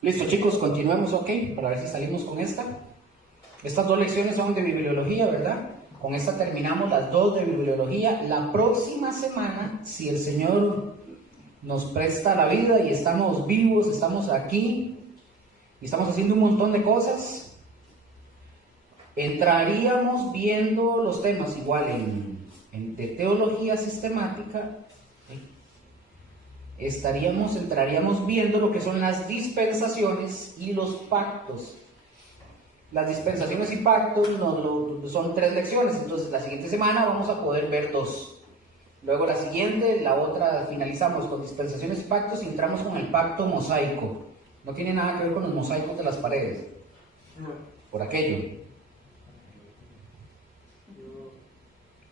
Listo, chicos, continuemos, ok, para ver si salimos con esta. Estas dos lecciones son de bibliología, ¿verdad? Con esta terminamos las dos de bibliología. La próxima semana, si el Señor nos presta la vida y estamos vivos, estamos aquí y estamos haciendo un montón de cosas, entraríamos viendo los temas igual de teología sistemática. Entraríamos viendo lo que son las dispensaciones y los pactos. Las dispensaciones y pactos son 3 lecciones, entonces la siguiente semana vamos a poder ver 2. Luego la siguiente, la otra, finalizamos con dispensaciones y pactos y entramos con el pacto mosaico. No tiene nada que ver con los mosaicos de las paredes, por aquello.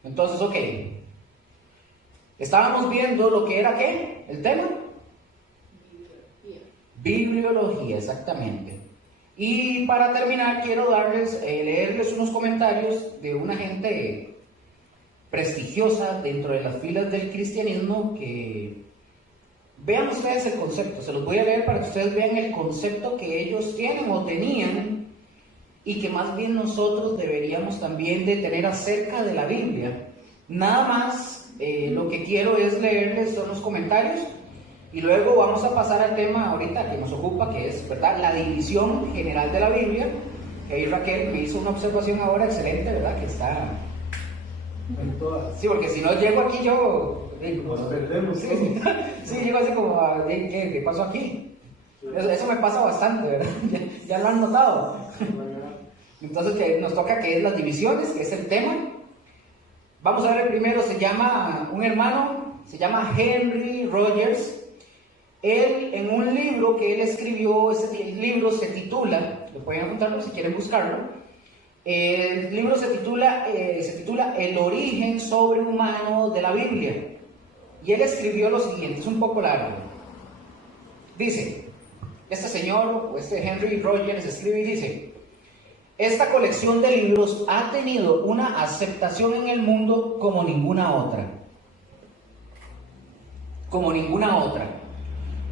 Entonces, ok. Estábamos viendo lo que era, ¿qué? ¿El tema? Bibliología, exactamente. Y para terminar, quiero leerles unos comentarios de una gente prestigiosa dentro de las filas del cristianismo que... Vean ustedes el concepto, se los voy a leer para que ustedes vean el concepto que ellos tienen o tenían y que más bien nosotros deberíamos también de tener acerca de la Biblia. Nada más... lo que quiero es leerles son los comentarios y luego vamos a pasar al tema ahorita que nos ocupa, que es, ¿verdad?, la división general de la Biblia. Que ahí Raquel me hizo una observación ahora excelente, ¿verdad?, que está en todas. Sí, porque si no llego aquí yo... Nos perdemos. Sí, llego así como, ¿qué pasó aquí? Eso me pasa bastante, ¿verdad? Ya lo han notado. Entonces que nos toca, que es las divisiones, que es el tema. Vamos a ver el primero, se llama Henry Rogers. Él, en un libro que él escribió, ese libro se titula, lo pueden apuntarlo si quieren buscarlo, el libro se titula El origen sobrehumano de la Biblia. Y él escribió lo siguiente, es un poco largo. Dice, Henry Rogers escribe y dice: esta colección de libros ha tenido una aceptación en el mundo como ninguna otra. Como ninguna otra.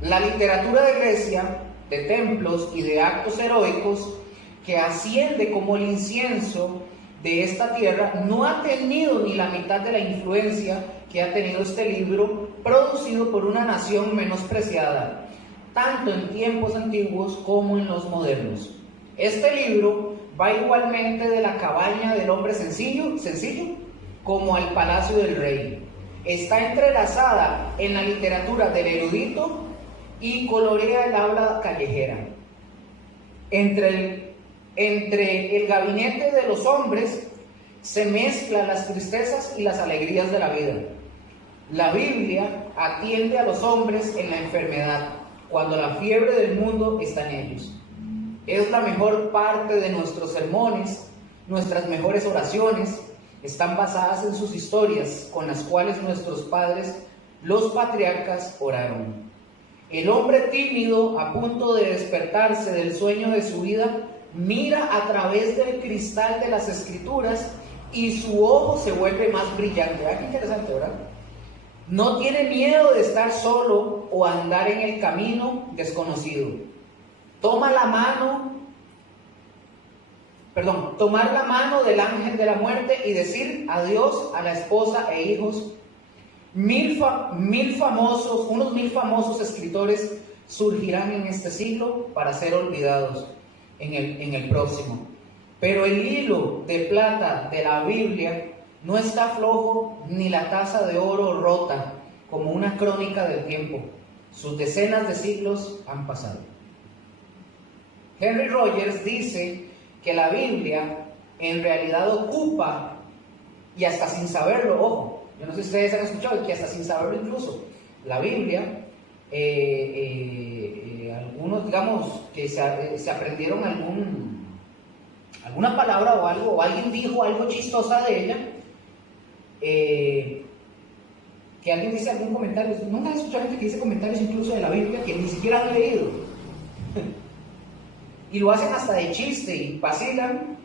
La literatura de Grecia, de templos y de actos heroicos, que asciende como el incienso de esta tierra, no ha tenido ni la mitad de la influencia que ha tenido este libro, producido por una nación menospreciada, tanto en tiempos antiguos como en los modernos. Este libro va igualmente de la cabaña del hombre sencillo, como al palacio del rey. Está entrelazada en la literatura del erudito y colorea el habla callejera. Entre el gabinete de los hombres se mezclan las tristezas y las alegrías de la vida. La Biblia atiende a los hombres en la enfermedad, cuando la fiebre del mundo está en ellos. Es la mejor parte de nuestros sermones, nuestras mejores oraciones están basadas en sus historias con las cuales nuestros padres, los patriarcas, oraron. El hombre tímido, a punto de despertarse del sueño de su vida, mira a través del cristal de las Escrituras y su ojo se vuelve más brillante. ¿Verdad? Qué interesante, ¿verdad? No tiene miedo de estar solo o andar en el camino desconocido. Tomar la mano del ángel de la muerte y decir adiós a la esposa e hijos. Unos 1000 famosos escritores surgirán en este siglo para ser olvidados en el próximo. Pero el hilo de plata de la Biblia no está flojo, ni la taza de oro rota, como una crónica del tiempo. Sus decenas de siglos han pasado. Henry Rogers dice que la Biblia en realidad ocupa, y hasta sin saberlo, ojo, yo no sé si ustedes han escuchado, que hasta sin saberlo incluso, la Biblia, algunos, digamos, que se aprendieron alguna palabra o algo, o alguien dijo algo chistosa de ella, que alguien dice algún comentario. Nunca he escuchado gente que dice comentarios incluso de la Biblia que ni siquiera han leído. Y lo hacen hasta de chiste y vacilan,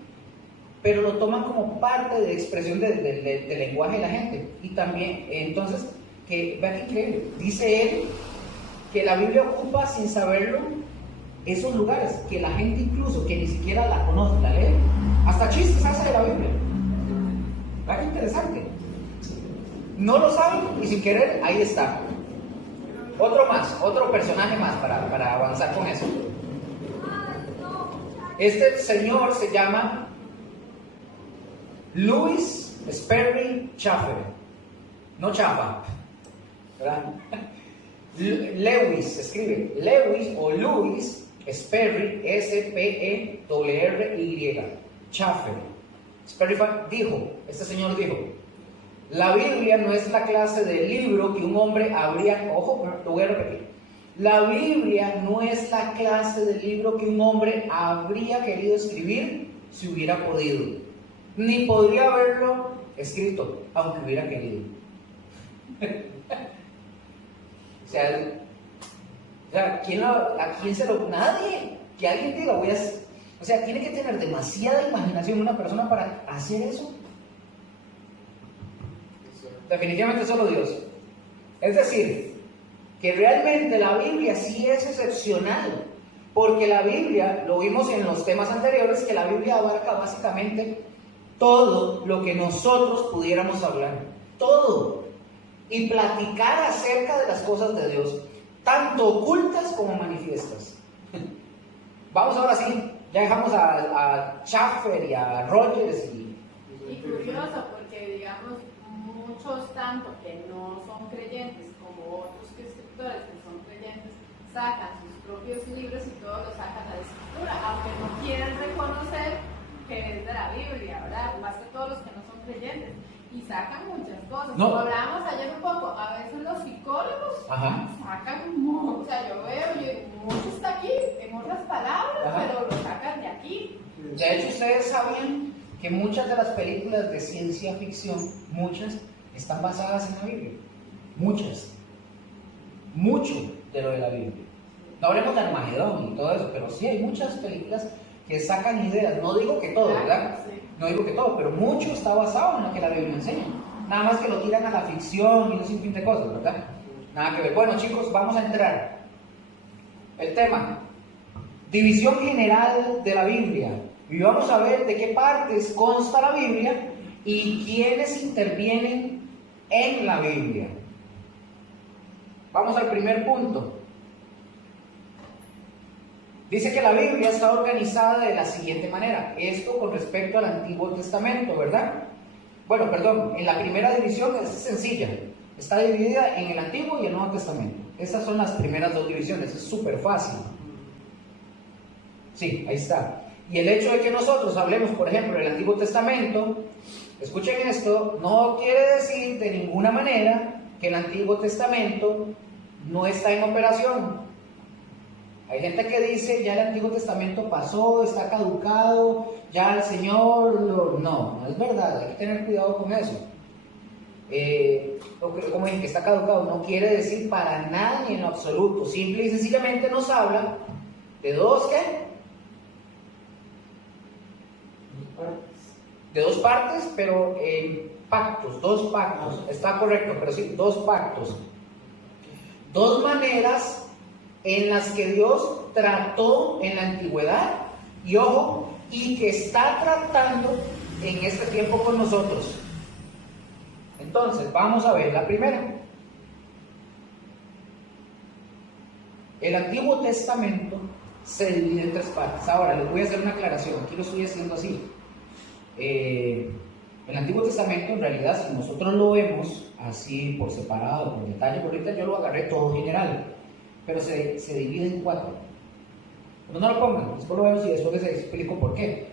pero lo toman como parte de expresión del lenguaje de la gente. Y también, entonces, vean qué increíble, dice él que la Biblia ocupa, sin saberlo, esos lugares que la gente incluso que ni siquiera la conoce, la lee, hasta chistes hace de la Biblia. ¿Verdad que interesante? No lo saben y sin querer ahí está. Otro personaje más para avanzar con eso. Este señor se llama Lewis Sperry Chafer, no Chapa, ¿verdad? Lewis, escribe Lewis o Lewis Sperry, S-P-E-R-R-Y, Chafer. Sperry dijo, este señor dijo: la Biblia no es la clase de libro que un hombre habría, ojo, lo voy a repetir. La Biblia no es la clase de libro que un hombre habría querido escribir si hubiera podido, ni podría haberlo escrito, aunque hubiera querido. O sea, ¿a quién se lo...? Nadie. Que alguien diga, o sea, tiene que tener demasiada imaginación una persona para hacer eso. Definitivamente solo Dios. Es decir, que realmente la Biblia sí es excepcional, porque la Biblia, lo vimos en los temas anteriores, que la Biblia abarca básicamente todo lo que nosotros pudiéramos hablar, todo, y platicar acerca de las cosas de Dios, tanto ocultas como manifiestas. Vamos ahora sí, ya dejamos a Chafer y a Rogers y curioso, porque digamos, muchos tanto que no son creyentes como otros escritores que son creyentes sacan sus propios libros y todos los sacan a la escritura, aunque no quieren reconocer que es de la Biblia, ¿verdad? Más que todos los que no son creyentes, y sacan muchas cosas. No. Como hablábamos ayer un poco, a veces los psicólogos sacan mucho, o sea, yo veo, mucho está aquí, en otras palabras, pero lo sacan de aquí. De hecho, ustedes sabían que muchas de las películas de ciencia ficción, muchas, están basadas en la Biblia. Muchas. Mucho de lo de la Biblia. No hablemos de Armagedón y todo eso, pero sí hay muchas películas que sacan ideas. No digo que todo, ¿verdad? Sí. No digo que todo, pero mucho está basado en lo que la Biblia enseña. Nada más que lo tiran a la ficción y un sinfín de cosas, ¿verdad? Nada que ver. Bueno, chicos, vamos a entrar. El tema: división general de la Biblia. Y vamos a ver de qué partes consta la Biblia y quiénes intervienen en la Biblia. Vamos al primer punto. Dice que la Biblia está organizada de la siguiente manera. Esto con respecto al Antiguo Testamento, ¿verdad? Bueno, perdón, en la primera división es sencilla. Está dividida en el Antiguo y el Nuevo Testamento. Estas son las primeras dos divisiones, es súper fácil. Sí, ahí está. Y el hecho de que nosotros hablemos, por ejemplo, del Antiguo Testamento, escuchen esto, no quiere decir de ninguna manera que el Antiguo Testamento no está en operación. Hay gente que dice, ya el Antiguo Testamento pasó, está caducado, ya el Señor no es verdad, hay que tener cuidado con eso. Como dicen que está caducado, no quiere decir para nada ni en lo absoluto, simple y sencillamente nos habla de dos, ¿qué? De dos partes, pero pactos, dos pactos, está correcto, pero sí, dos pactos. Dos maneras en las que Dios trató en la antigüedad, y ojo, y que está tratando en este tiempo con nosotros. Entonces, vamos a ver la primera. El Antiguo Testamento se divide en tres partes. Ahora, les voy a hacer una aclaración, aquí lo estoy haciendo así. El Antiguo Testamento, en realidad, si nosotros lo vemos así por separado, por detalle, por ahorita yo lo agarré todo general, pero se divide en cuatro. Pero no lo pongan, después lo vemos y después les explico por qué.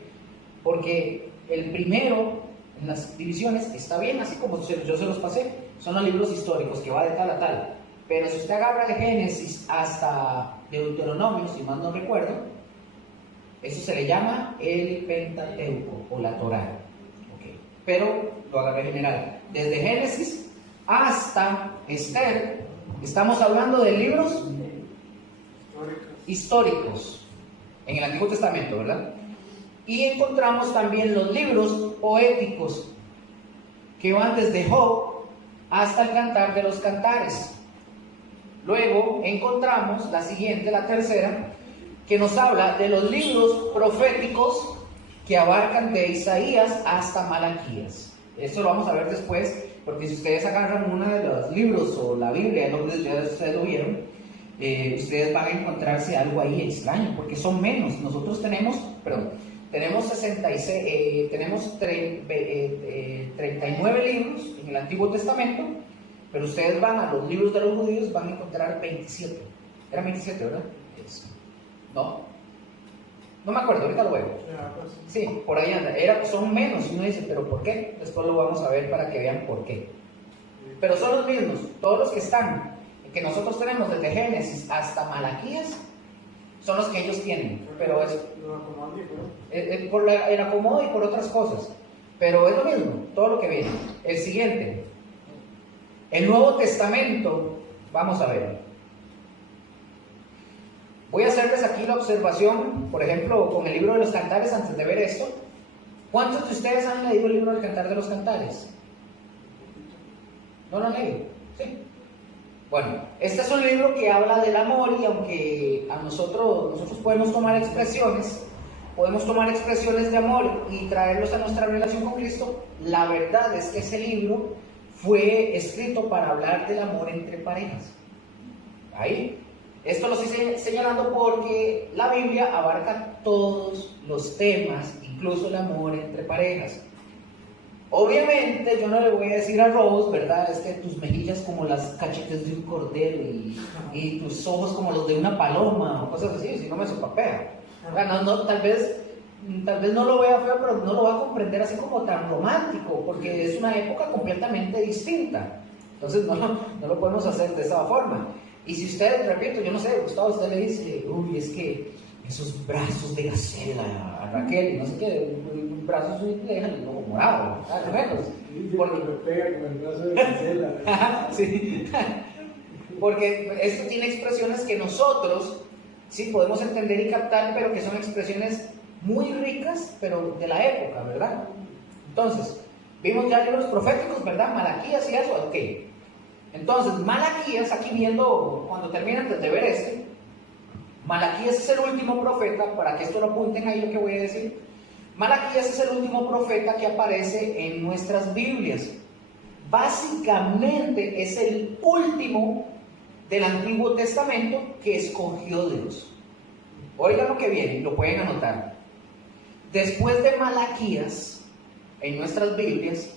Porque el primero en las divisiones está bien, así como yo se los pasé, son los libros históricos que va de tal a tal. Pero si usted agarra de Génesis hasta Deuteronomio, si mal no recuerdo, eso se le llama el Pentateuco o la Torá. Okay. Pero lo agarré general. Desde Génesis hasta Esther, estamos hablando de libros históricos en el Antiguo Testamento, ¿verdad? Y encontramos también los libros poéticos que van desde Job hasta el Cantar de los Cantares. Luego encontramos la siguiente, la tercera, que nos habla de los libros proféticos que abarcan de Isaías hasta Malaquías. Esto lo vamos a ver después, porque si ustedes agarran uno de los libros o la Biblia, ya ustedes lo vieron, ustedes van a encontrarse algo ahí extraño, porque son menos. Nosotros tenemos 66, tenemos 39 libros en el Antiguo Testamento, pero ustedes van a los libros de los judíos, van a encontrar 27. Eran 27, ¿verdad? No me acuerdo, ahorita lo veo. Sí, por ahí anda. Son menos, y uno dice, ¿pero por qué? Después lo vamos a ver para que vean por qué. Pero son los mismos, todos los que están, que nosotros tenemos desde Génesis hasta Malaquías, son los que ellos tienen. Pero es por el acomodo y por otras cosas. Pero es lo mismo, todo lo que viene. El siguiente, el Nuevo Testamento, vamos a ver. Voy a hacerles aquí la observación, por ejemplo, con el libro de los Cantares, antes de ver esto. ¿Cuántos de ustedes han leído el libro del Cantar de los Cantares? ¿No lo han leído? Sí. Bueno, este es un libro que habla del amor, y aunque a nosotros podemos tomar expresiones de amor y traerlos a nuestra relación con Cristo, la verdad es que ese libro fue escrito para hablar del amor entre parejas. Ahí. Esto lo estoy señalando porque la Biblia abarca todos los temas, incluso el amor entre parejas. Obviamente yo no le voy a decir a Rose, ¿verdad? Es que tus mejillas como las cachetes de un cordero y tus ojos como los de una paloma o cosas así, si no me sopapea. Tal vez no lo vea feo, pero no lo va a comprender así como tan romántico, porque es una época completamente distinta. Entonces no lo podemos hacer de esa forma. Y si usted, repito, yo no sé, Gustavo, usted le dice, uy, es que esos brazos de gacela a Raquel, y no sé qué, un brazo suyo le dejan el ojo morado, al menos. Porque me pega con el brazo de gacela. Sí. Porque esto tiene expresiones que nosotros sí podemos entender y captar, pero que son expresiones muy ricas, pero de la época, ¿verdad? Entonces, vimos ya libros proféticos, ¿verdad? Malaquías y eso, ok. Entonces, Malaquías, aquí viendo, cuando terminan de ver Malaquías es el último profeta, para que esto lo apunten ahí lo que voy a decir. Malaquías es el último profeta que aparece en nuestras Biblias. Básicamente es el último del Antiguo Testamento que escogió Dios. Oigan lo que viene, lo pueden anotar. Después de Malaquías, en nuestras Biblias,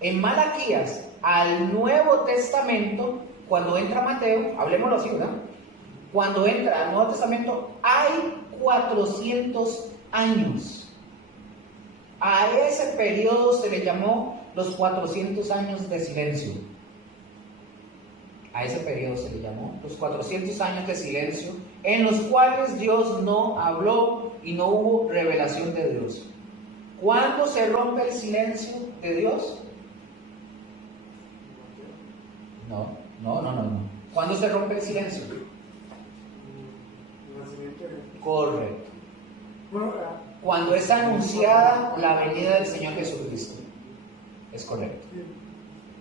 en Malaquías al Nuevo Testamento, cuando entra Mateo, hablemoslo así, ¿verdad? Cuando entra al Nuevo Testamento hay 400 años. A ese periodo se le llamó los 400 años de silencio. A ese periodo se le llamó los 400 años de silencio, en los cuales Dios no habló y no hubo revelación de Dios. ¿Cuándo se rompe el silencio de Dios? No. ¿Cuándo se rompe el silencio? Correcto. Cuando es anunciada la venida del Señor Jesucristo. Es correcto.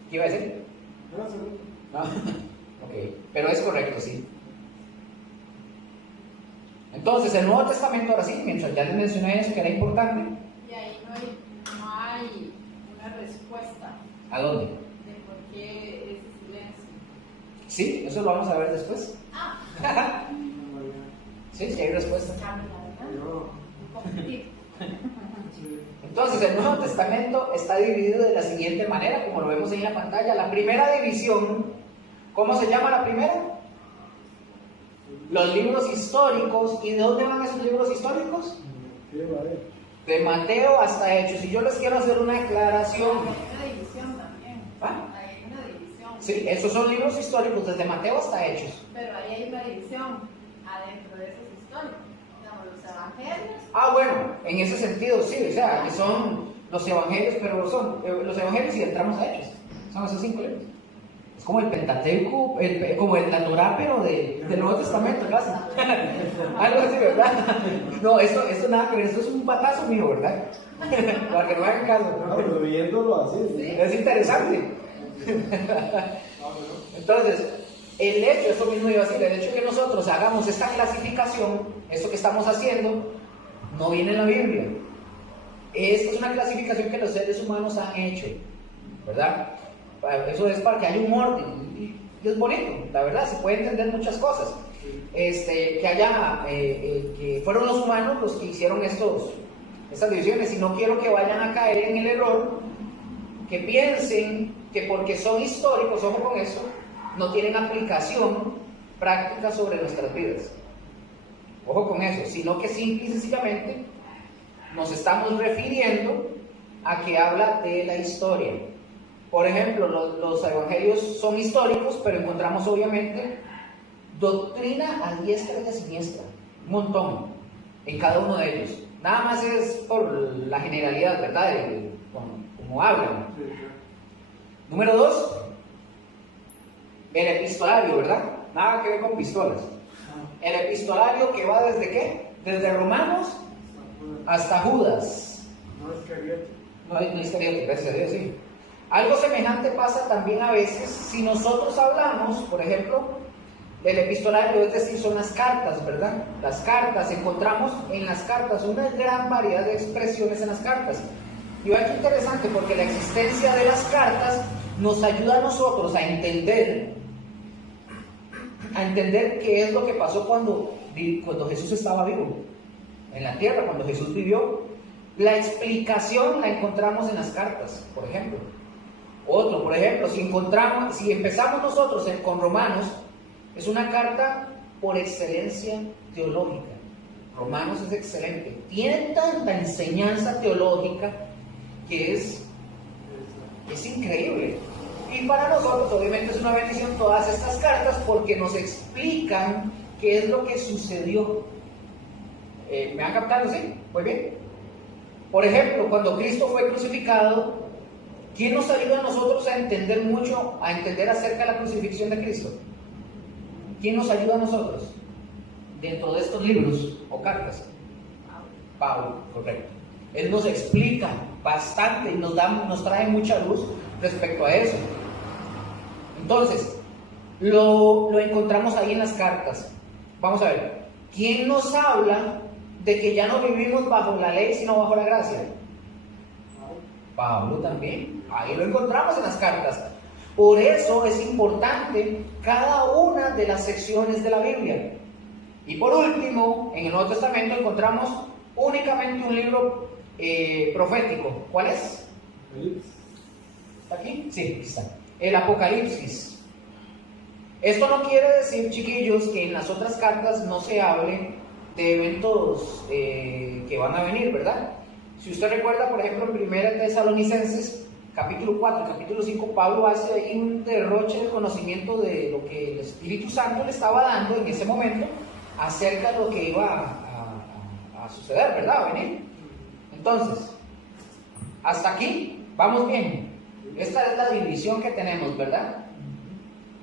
¿Qué iba a decir? No. Ok, pero es correcto, sí. Entonces, el Nuevo Testamento, ahora sí, mientras ya les mencioné eso que era importante. Y ahí no hay una respuesta. ¿A dónde? De por qué ese silencio. Sí, eso lo vamos a ver después. Sí, hay respuesta. Entonces, el Nuevo Testamento está dividido de la siguiente manera, como lo vemos ahí en la pantalla. La primera división, ¿cómo se llama la primera? Los libros históricos. ¿Y de dónde van esos libros históricos? De Mateo hasta Hechos. Y yo les quiero hacer una aclaración. Hay una división también. Hay una división. Sí, esos son libros históricos, desde Mateo hasta Hechos. Pero ahí hay una división adentro de esos históricos. Digamos, los evangelios. Bueno, en ese sentido, sí, o sea, que son los evangelios, pero son los evangelios y entramos a Hechos. Son esos 5 libros. Es como el Pentateuco, como la Torá, pero del Nuevo Testamento, casi. Algo así, ¿verdad? No, esto nada que ver, esto es un patazo mío, ¿verdad? Para que no hagan caso. No, pero viéndolo así. Es interesante. Entonces, el hecho, eso mismo iba a decir, el hecho de que nosotros hagamos esta clasificación, esto que estamos haciendo, no viene en la Biblia. Esta es una clasificación que los seres humanos han hecho, ¿verdad? Eso es para que haya un orden, y es bonito, la verdad, se puede entender muchas cosas. Que fueron los humanos los que hicieron estas divisiones, y no quiero que vayan a caer en el error, que piensen que porque son históricos, ojo con eso, no tienen aplicación práctica sobre nuestras vidas. Ojo con eso, sino que simple y sencillamente nos estamos refiriendo a que habla de la historia. Por ejemplo, los evangelios son históricos, pero encontramos obviamente doctrina a diestra y a siniestra, un montón, en cada uno de ellos. Nada más es por la generalidad, ¿verdad? Como hablan. Número 2, el epistolario, ¿verdad? Nada que ver con pistolas. El epistolario que va desde ¿qué? Desde Romanos hasta Judas. No Iscariote. No Iscariote, gracias a Dios, sí. Algo semejante pasa también a veces si nosotros hablamos, por ejemplo, del epistolario, es decir, son las cartas, ¿verdad? Las cartas, encontramos en las cartas una gran variedad de expresiones en las cartas. Y vaya que interesante, porque la existencia de las cartas nos ayuda a nosotros a entender qué es lo que pasó cuando Jesús estaba vivo en la tierra, cuando Jesús vivió. La explicación la encontramos en las cartas, por ejemplo. Otro, por ejemplo, si empezamos nosotros con Romanos, es una carta por excelencia teológica. Romanos es excelente, tiene tanta enseñanza teológica que es increíble. Y para nosotros obviamente es una bendición todas estas cartas, porque nos explican qué es lo que sucedió. ¿Me han captado? Sí, muy bien. Por ejemplo, cuando Cristo fue crucificado, ¿quién nos ayuda a nosotros a entender acerca de la crucifixión de Cristo? ¿Quién nos ayuda a nosotros dentro de estos libros o cartas? Pablo, correcto. Él nos explica bastante y nos trae mucha luz respecto a eso. Entonces, lo encontramos ahí en las cartas. Vamos a ver, ¿quién nos habla de que ya no vivimos bajo la ley sino bajo la gracia? Pablo también, ahí lo encontramos en las cartas. Por eso es importante cada una de las secciones de la Biblia. Y por último, en el Nuevo Testamento encontramos únicamente un libro profético. ¿Cuál es? ¿Está aquí? Sí, aquí está. El Apocalipsis. Esto no quiere decir, chiquillos, que en las otras cartas no se hable de eventos que van a venir, ¿verdad? Si usted recuerda, por ejemplo, en 1 Tesalonicenses, capítulo 4, capítulo 5, Pablo hace ahí un derroche de conocimiento de lo que el Espíritu Santo le estaba dando en ese momento acerca de lo que iba a suceder, ¿verdad? A venir. Entonces, hasta aquí, vamos bien. Esta es la división que tenemos, ¿verdad?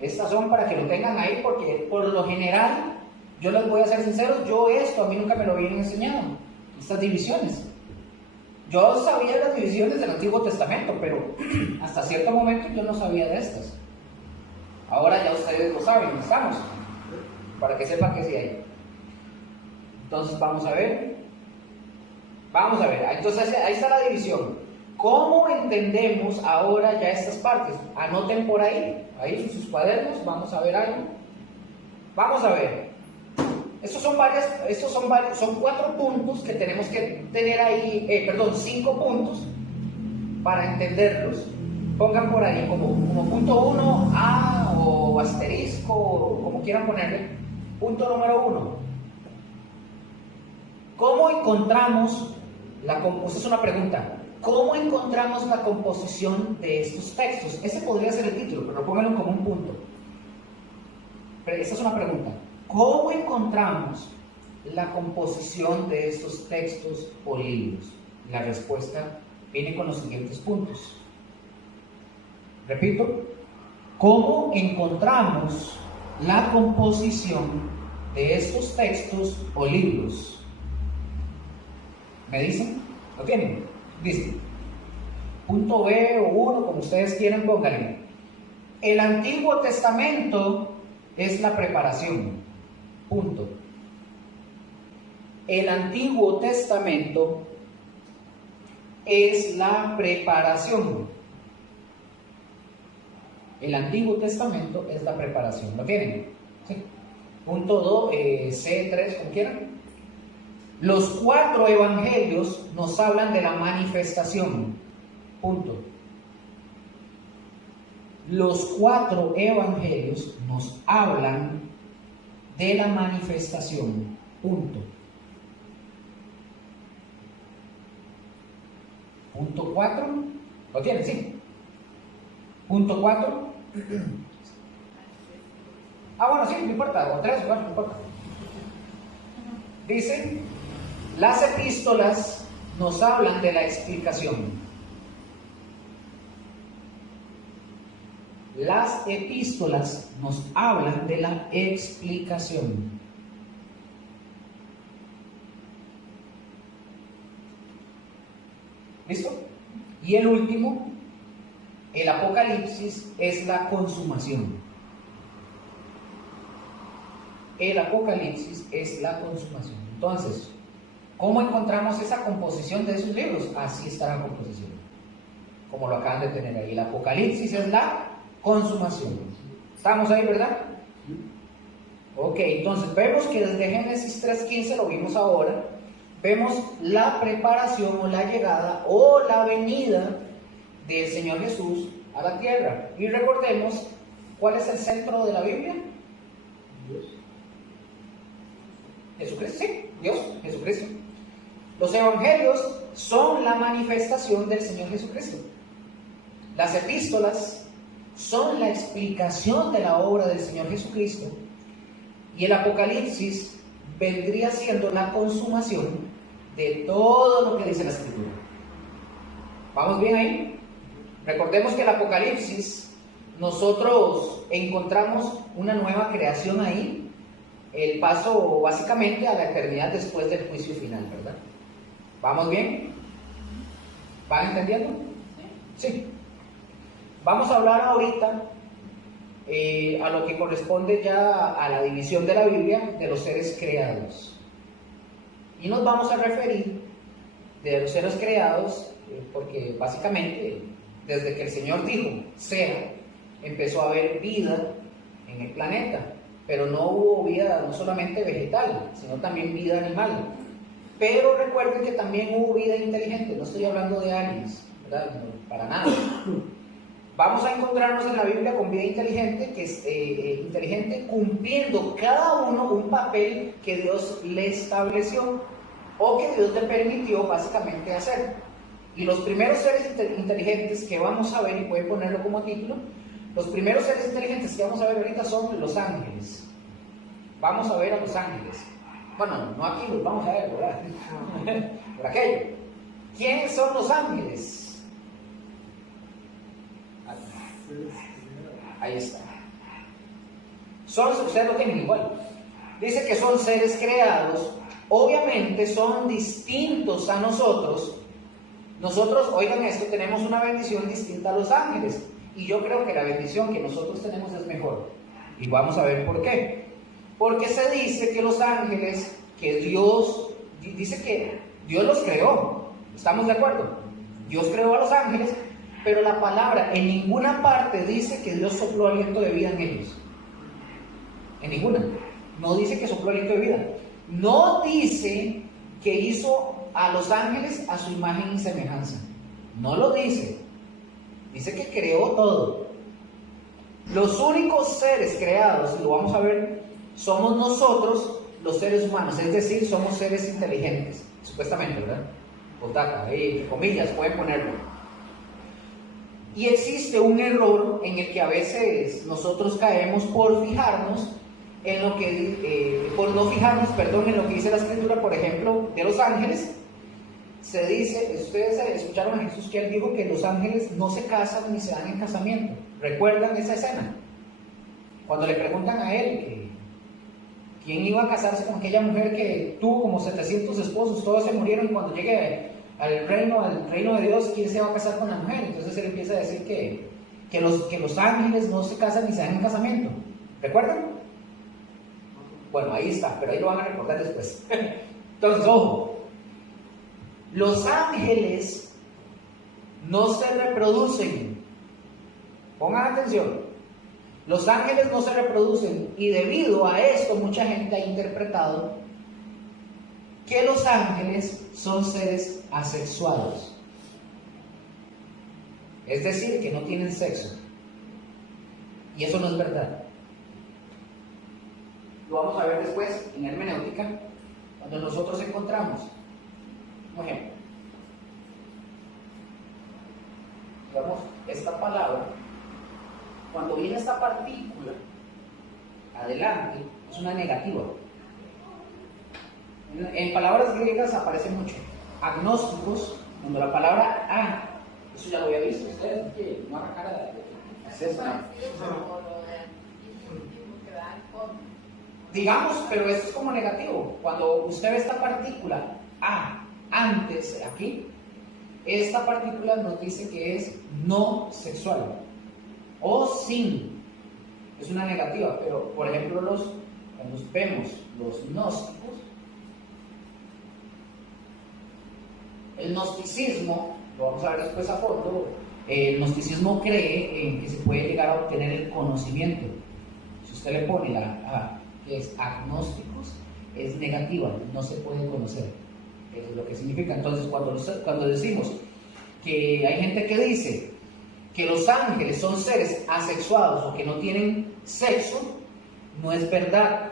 Estas son para que lo tengan ahí, porque por lo general, yo les voy a ser sincero, a mí nunca me lo habían enseñado, estas divisiones. Yo sabía las divisiones del Antiguo Testamento, pero hasta cierto momento yo no sabía de estas. Ahora ya ustedes lo saben, estamos, para que sepan que sí hay. Entonces vamos a ver, entonces ahí está la división. ¿Cómo entendemos ahora ya estas partes? Anoten por ahí en sus cuadernos, vamos a ver algo. Vamos a ver. Son 4 puntos que tenemos que tener ahí, 5 puntos para entenderlos. Pongan por ahí como punto 1, A o asterisco, o como quieran ponerle. Punto número 1. ¿Cómo encontramos esta es una pregunta. ¿Cómo encontramos la composición de estos textos? Ese podría ser el título, pero pónganlo como un punto. Pero esta es una pregunta. ¿Cómo encontramos la composición de estos textos o libros? La respuesta viene con los siguientes puntos. Repito, ¿cómo encontramos la composición de estos textos o libros? ¿Me dicen? ¿Lo tienen? Dicen. Punto B o 1, como ustedes quieran, pónganle. El Antiguo Testamento es la preparación. Punto. El Antiguo Testamento es la preparación. El Antiguo Testamento es la preparación. ¿Lo tienen? Sí. Punto 2, C3, como quieran. Los 4 evangelios nos hablan de la manifestación. Punto. Los 4 evangelios nos hablan de la manifestación. Punto. Punto 4. ¿Lo tienen? Sí. Punto 4. Bueno, sí, no importa. O 3 o 4, no importa. Dice, las epístolas nos hablan de la explicación. Las epístolas nos hablan de la explicación. ¿Listo? Y el último, el Apocalipsis, es la consumación. El Apocalipsis es la consumación. Entonces, ¿cómo encontramos esa composición de esos libros? Así está la composición, como lo acaban de tener ahí. El Apocalipsis es la consumación. ¿Estamos ahí, verdad? Ok, entonces vemos que desde Génesis 3:15, lo vimos ahora, vemos la preparación o la llegada o la venida del Señor Jesús a la tierra. Y recordemos, ¿cuál es el centro de la Biblia? Dios. Jesucristo, sí, Dios, Jesucristo. Los evangelios son la manifestación del Señor Jesucristo. Las epístolas son la explicación de la obra del Señor Jesucristo. Y el Apocalipsis vendría siendo la consumación de todo lo que dice la Escritura. ¿Vamos bien ahí? Recordemos que el Apocalipsis, nosotros encontramos una nueva creación ahí, el paso básicamente a la eternidad después del juicio final, ¿verdad? ¿Vamos bien? ¿Van entendiendo? Sí. Vamos a hablar ahorita a lo que corresponde ya a la división de la Biblia de los seres creados. Y nos vamos a referir de los seres creados porque básicamente desde que el Señor dijo sea, empezó a haber vida en el planeta, pero no hubo vida no solamente vegetal, sino también vida animal. Pero recuerden que también hubo vida inteligente, no estoy hablando de aliens, ¿verdad? No, para nada. Vamos a encontrarnos en la Biblia con vida inteligente, que es inteligente cumpliendo cada uno un papel que Dios le estableció o que Dios le permitió básicamente hacer. Y los primeros seres inteligentes que vamos a ver, y pueden ponerlo como título, los primeros seres inteligentes que vamos a ver ahorita son los ángeles. Vamos a ver a los ángeles. Bueno, no aquí los vamos a ver, ¿verdad? Por aquello. ¿Quiénes son los ángeles? Ahí está. Ustedes lo tienen igual. Dice que son seres creados. Obviamente son distintos a nosotros. Nosotros, oigan esto, tenemos una bendición distinta a los ángeles. Y yo creo que la bendición que nosotros tenemos es mejor. Y vamos a ver por qué. Porque se dice que los ángeles, que Dios, dice que Dios los creó. ¿Estamos de acuerdo? Dios creó a los ángeles, pero la palabra en ninguna parte dice que Dios sopló aliento de vida en ellos. En ninguna. No dice que sopló aliento de vida. No dice que hizo a los ángeles a su imagen y semejanza. No lo dice. Dice que creó todo. Los únicos seres creados, y lo vamos a ver, somos nosotros, los seres humanos. Es decir, somos seres inteligentes. Supuestamente, ¿verdad? Potata, comillas, pueden ponerlo. Y existe un error en el que a veces nosotros caemos por fijarnos en lo que, por no fijarnos, en lo que dice la Escritura, por ejemplo, de los ángeles. Se dice, ustedes escucharon a Jesús que él dijo que los ángeles no se casan ni se dan en casamiento. ¿Recuerdan esa escena? Cuando le preguntan a él que quién iba a casarse con aquella mujer que tuvo como 700 esposos, todos se murieron, y cuando llegue al reino de Dios, ¿quién se va a casar con la mujer? Entonces él empieza a decir que los ángeles no se casan ni se dan en casamiento. ¿Recuerdan? Bueno, ahí está, pero ahí lo van a recordar después. Entonces, ojo, los ángeles no se reproducen. Pongan atención. Los ángeles no se reproducen y debido a esto mucha gente ha interpretado que los ángeles son seres asexuados. Es decir, que no tienen sexo. Y eso no es verdad. Lo vamos a ver después en hermenéutica, cuando nosotros encontramos, por ejemplo, digamos, esta palabra, cuando viene esta partícula adelante, es una negativa. En palabras griegas aparece mucho. Agnósticos, cuando la palabra eso ya lo había visto ustedes, que no haga cara de digamos, pero esto es como negativo. Cuando usted ve esta partícula antes, aquí, esta partícula nos dice que es no sexual o sin. Es una negativa, pero por ejemplo, cuando vemos los gnósticos, el gnosticismo, lo vamos a ver después a fondo, el gnosticismo cree en que se puede llegar a obtener el conocimiento. Si usted le pone la que es agnósticos, es negativa, no se puede conocer. Eso es lo que significa. Entonces, cuando decimos que hay gente que dice que los ángeles son seres asexuados o que no tienen sexo, no es verdad.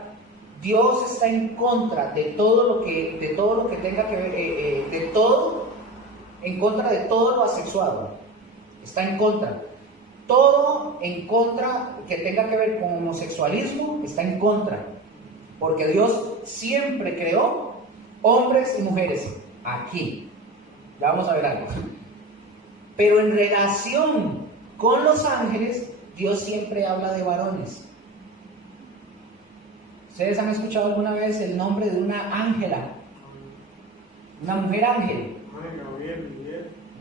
Dios está en contra de todo lo que tenga que ver, en contra de todo lo asexuado. Está en contra. Todo en contra que tenga que ver con homosexualismo está en contra. Porque Dios siempre creó hombres y mujeres aquí. Ya vamos a ver algo. Pero en relación con los ángeles, Dios siempre habla de varones. ¿Ustedes han escuchado alguna vez el nombre de una ángela? ¿Una mujer ángel?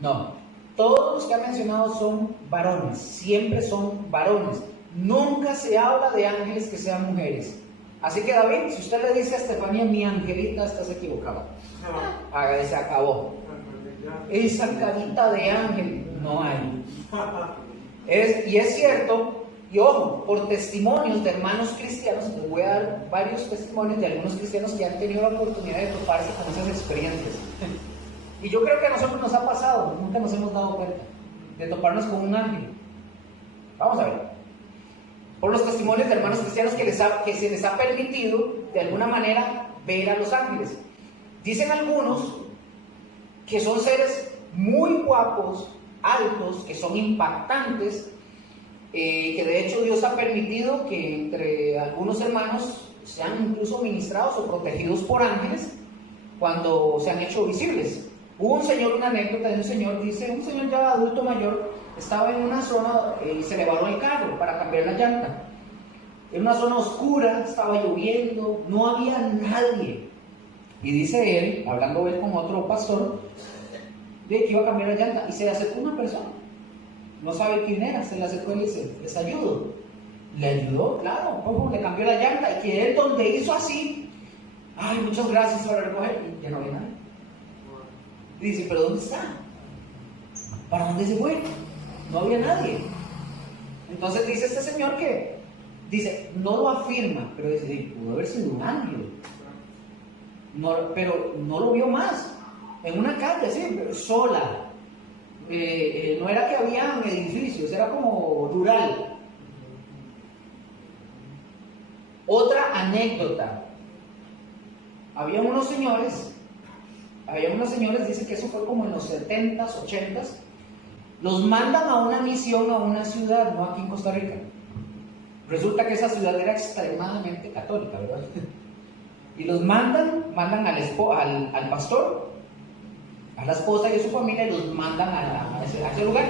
No. Todos los que han mencionado son varones. Siempre son varones. Nunca se habla de ángeles que sean mujeres. Así que David, si usted le dice a Estefanía, mi angelita, estás equivocado. Se acabó. Esa carita de ángel no hay. Y es cierto. Y ojo, por testimonios de hermanos cristianos, les voy a dar varios testimonios de algunos cristianos que han tenido la oportunidad de toparse con esas experiencias. Y yo creo que a nosotros nos ha pasado, nunca nos hemos dado cuenta de toparnos con un ángel. Vamos a ver. Por los testimonios de hermanos cristianos que se les ha permitido, de alguna manera, ver a los ángeles. Dicen algunos que son seres muy guapos, altos, que son impactantes, que de hecho Dios ha permitido que entre algunos hermanos sean incluso ministrados o protegidos por ángeles cuando se han hecho visibles. Hubo una anécdota de un señor ya adulto mayor, estaba en una zona y se le varó el carro para cambiar la llanta. En una zona oscura, estaba lloviendo, no había nadie. Y dice él, hablando él con otro pastor, de que iba a cambiar la llanta y se le acercó una persona. No sabe quién era, se le acercó y le dice, les ayudo. Le ayudó, claro, le cambió la llanta y que él donde hizo así, muchas gracias por recoger, y ya no había nadie. Y dice, ¿pero dónde está? ¿Para dónde se fue? No había nadie. Entonces dice este señor no lo afirma, pero dice, pudo haber sido un ángel. Pero no lo vio más. En una calle, así, pero sola. No era que había edificios, era como rural. Otra anécdota. Había unos señores, dicen que eso fue como en los 70s, 80s, los mandan a una misión a una ciudad, no aquí en Costa Rica. Resulta que esa ciudad era extremadamente católica, ¿verdad? Y los mandan al pastor, a la esposa y a su familia, y los mandan a ese lugar.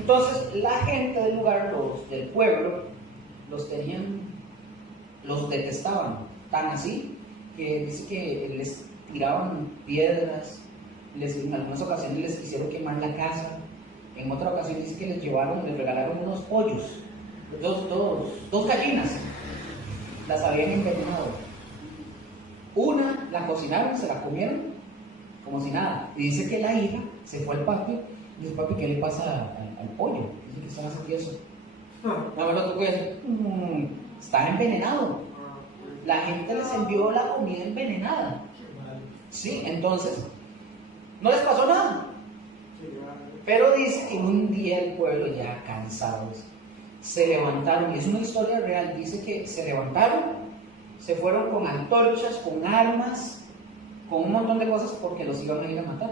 Entonces, la gente del lugar, los del pueblo, los detestaban, tan así, que dice que les tiraban piedras, en algunas ocasiones les quisieron quemar la casa, en otra ocasión dice que les regalaron unos pollos, dos gallinas, las habían envenenado. Una la cocinaron, se la comieron como si nada. Y dice que la hija se fue al patio y dice: papi, ¿qué le pasa al pollo? Dice que están haciendo eso. No me lo tocó y dice: está envenenado. La gente les envió la comida envenenada. Sí, entonces no les pasó nada. Pero dice que un día el pueblo, ya cansados, se levantaron, y es una historia real, dice que se levantaron, se fueron con antorchas, con armas, con un montón de cosas, porque los iban a ir a matar.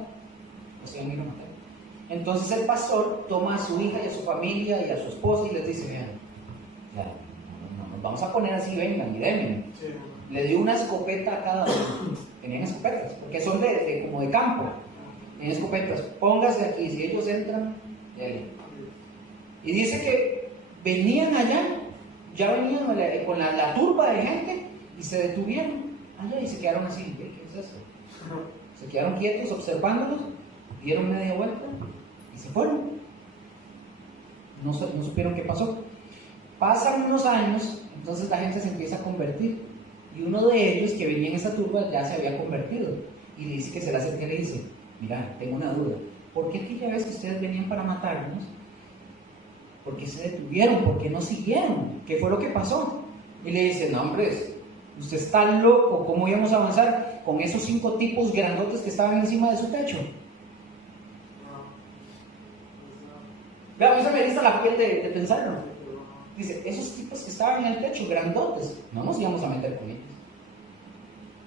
Los iban a ir a matar. Entonces el pastor toma a su hija y a su familia y a su esposa y les dice: vean, ya, no nos vamos a poner así, vengan y denme. Sí. Le dio una escopeta a cada uno. Tenían escopetas, porque son como de campo. Tenían escopetas, póngase aquí, si ellos entran, y dice que venían allá, ya venían con la turba de gente, y se detuvieron allá y se quedaron así. ¿Qué es eso? Se quedaron quietos observándolos, dieron media vuelta y se fueron. No supieron qué pasó. Pasan unos años, entonces la gente se empieza a convertir, y uno de ellos que venía en esa turba ya se había convertido, y le dice que se le acerca y le dice: mira, tengo una duda, ¿por qué aquella vez que ustedes venían para matarnos, por qué se detuvieron? ¿Por qué no siguieron? ¿Qué fue lo que pasó? Y le dice: no, hombre, usted está loco, ¿cómo íbamos a avanzar con esos 5 tipos grandotes que estaban encima de su techo? Vea, a mí se me eriza la piel de pensarlo. Dice: esos tipos que estaban en el techo, grandotes, no nos íbamos a meter con ellos.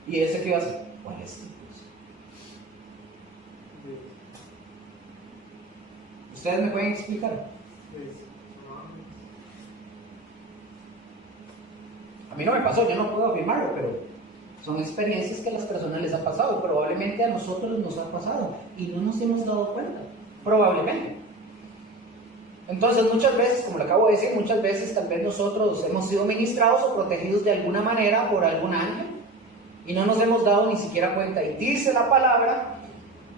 Y ese que iba a hacer: ¿cuáles tipos? ¿Ustedes me pueden explicar? A mí no me pasó, yo no puedo afirmarlo, pero son experiencias que a las personas les ha pasado. Probablemente a nosotros nos ha pasado y no nos hemos dado cuenta. Probablemente. Entonces, muchas veces, como le acabo de decir, muchas veces tal vez nosotros hemos sido ministrados o protegidos de alguna manera por algún ángel y no nos hemos dado ni siquiera cuenta. Y dice la palabra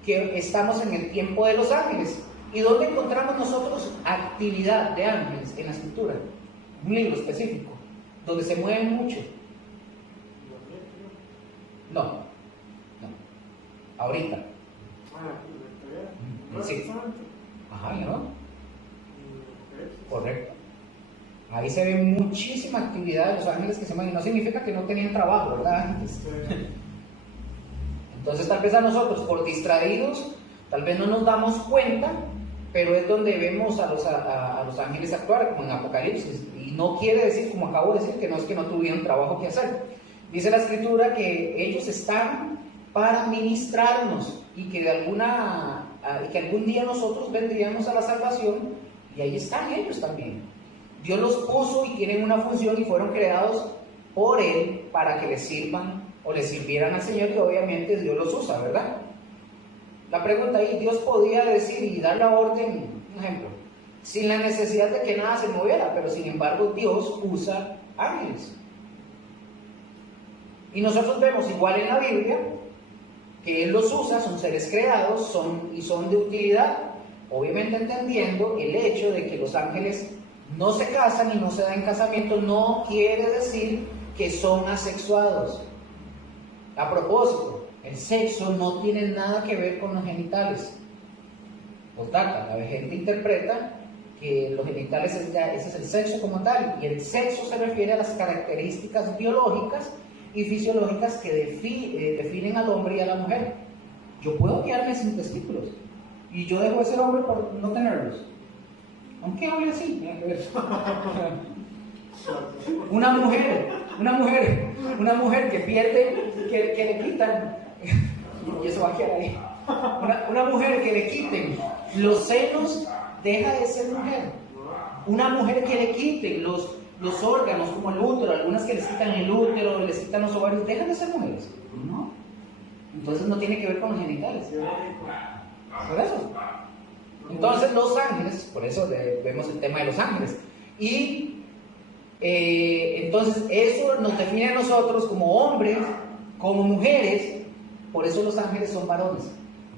que estamos en el tiempo de los ángeles. ¿Y dónde encontramos nosotros actividad de ángeles? En la Escritura, un libro específico, donde se mueven mucho. No. Ahorita. Sí. Ajá, ¿no? Correcto. Ahí se ve muchísima actividad de los ángeles que se mueven. No significa que no tenían trabajo, ¿verdad? Antes. Entonces tal vez a nosotros, por distraídos, tal vez no nos damos cuenta, pero es donde vemos a los ángeles actuar, como en Apocalipsis. Y no quiere decir, como acabo de decir, que no es que no tuvieran trabajo que hacer. Dice la Escritura que ellos están para ministrarnos y que algún día nosotros vendríamos a la salvación, y ahí están ellos también. Dios los puso y tienen una función y fueron creados por Él para que les sirvan o les sirvieran al Señor, y obviamente Dios los usa, ¿verdad? La pregunta ahí: Dios podía decir y dar la orden, un ejemplo, sin la necesidad de que nada se moviera, pero sin embargo Dios usa ángeles. Y nosotros vemos igual en la Biblia que Él los usa, son seres creados, son de utilidad, obviamente entendiendo el hecho de que los ángeles no se casan y no se dan casamiento, no quiere decir que son asexuados. A propósito, el sexo no tiene nada que ver con los genitales. La gente interpreta que los genitales ese es el sexo como tal, y el sexo se refiere a las características biológicas y fisiológicas que definen al hombre y a la mujer. Yo puedo quedarme sin testículos y yo dejo de ser hombre por no tenerlos, aunque hable así. Una mujer que pierde, que le quitan, y eso va a quedar ahí. Una mujer que le quiten los senos deja de ser mujer. Una mujer que le quiten los órganos como el útero, algunas que les quitan el útero, les quitan los ovarios, dejan de ser mujeres. No. Entonces no tiene que ver con los genitales. Por eso. Entonces los ángeles, por eso vemos el tema de los ángeles. Y entonces eso nos define a nosotros como hombres, como mujeres. Por eso los ángeles son varones.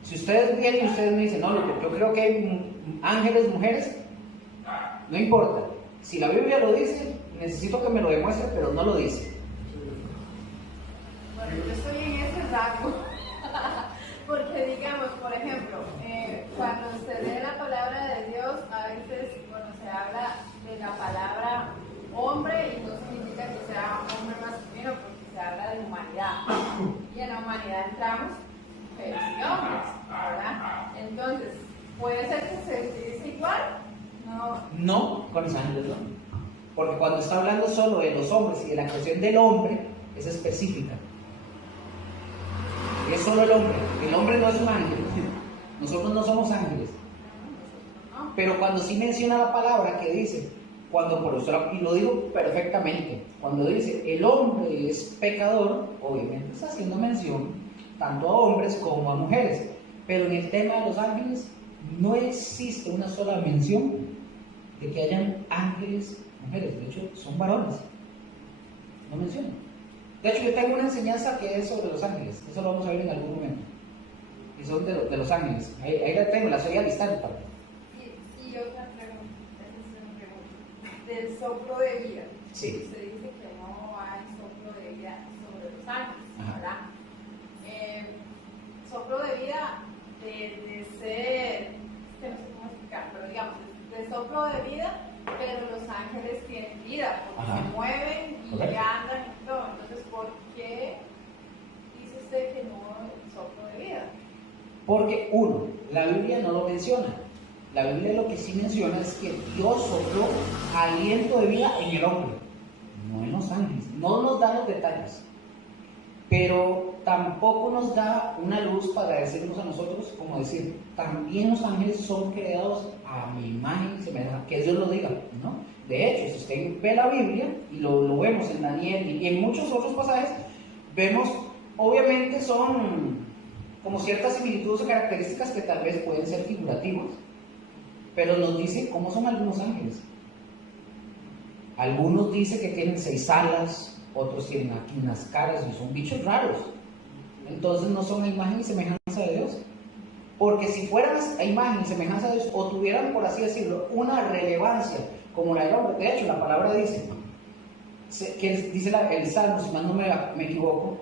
Si ustedes vienen y ustedes me dicen: no, yo creo que hay ángeles, mujeres, no importa. Si la Biblia lo dice, necesito que me lo demuestre, pero no lo dice. Bueno, yo estoy en ese rango. Porque digamos, por ejemplo, cuando se lee la palabra de Dios, a veces cuando se habla de la palabra hombre, y no significa que sea hombre masculino, porque se habla de humanidad. Y en la humanidad entramos mujeres y hombres, ¿verdad? Entonces, ¿puede ser que se utilice igual? No, con los ángeles no. Porque cuando está hablando solo de los hombres y de la creación del hombre, es específica. Es solo el hombre no es un ángel. Nosotros no somos ángeles. Pero cuando sí menciona la palabra que dice, cuando por eso, y lo digo perfectamente, cuando dice el hombre es pecador, obviamente está haciendo mención tanto a hombres como a mujeres. Pero en el tema de los ángeles no existe una sola mención de que hayan ángeles mujeres. De hecho, son varones. No menciona. De hecho, yo tengo una enseñanza que es sobre los ángeles. Eso lo vamos a ver en algún momento. Y son de los ángeles. Ahí la tengo, la estoy alistando para. Y otra pregunta. Esa es una pregunta. Del soplo de vida. Sí. Se dice que no hay soplo de vida sobre los ángeles, ¿verdad? Soplo de vida de ser, que no sé cómo explicar, pero digamos, de soplo de vida, pero los ángeles tienen vida, porque se mueven y andan y todo. Entonces, ¿por qué dice usted que no hay soplo de vida? Porque, uno, la Biblia no lo menciona. La Biblia lo que sí menciona es que Dios sopló aliento de vida en el hombre, no en los ángeles. No nos da los detalles, pero tampoco nos da una luz para decirnos a nosotros, como decir, también los ángeles son creados a mi imagen y semejanza, que Dios lo diga, ¿no? De hecho, si usted ve la Biblia, y lo vemos en Daniel y en muchos otros pasajes, vemos, obviamente son como ciertas similitudes o características que tal vez pueden ser figurativas, pero nos dice cómo son algunos ángeles. Algunos dicen que tienen 6 alas, otros tienen aquí unas caras y son bichos raros. Entonces no son a imagen y semejanza de Dios. Porque si fueran a imagen y semejanza de Dios, o tuvieran, por así decirlo, una relevancia como la del hombre. De hecho, la palabra dice, que dice el Salmo, si mal no me equivoco,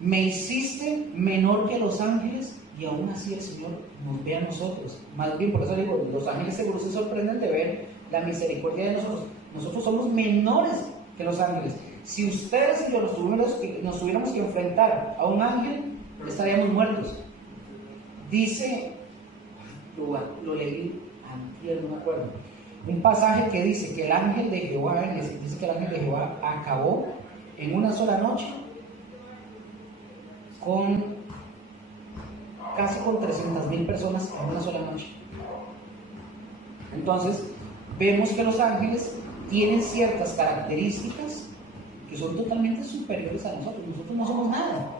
me hiciste menor que los ángeles y aún así el Señor nos ve a nosotros. Más bien, por eso digo, los ángeles seguro se sorprenden de ver la misericordia de nosotros. Nosotros somos menores que los ángeles. Si ustedes y yo nos tuviéramos que enfrentar a un ángel, estaríamos muertos. Dice, lo leí antes, no me acuerdo, un pasaje que dice que el ángel de Jehová, dice que el ángel de Jehová acabó en una sola noche casi con 300,000 personas en una sola noche. Entonces, vemos que los ángeles tienen ciertas características que son totalmente superiores a nosotros. Nosotros no somos nada.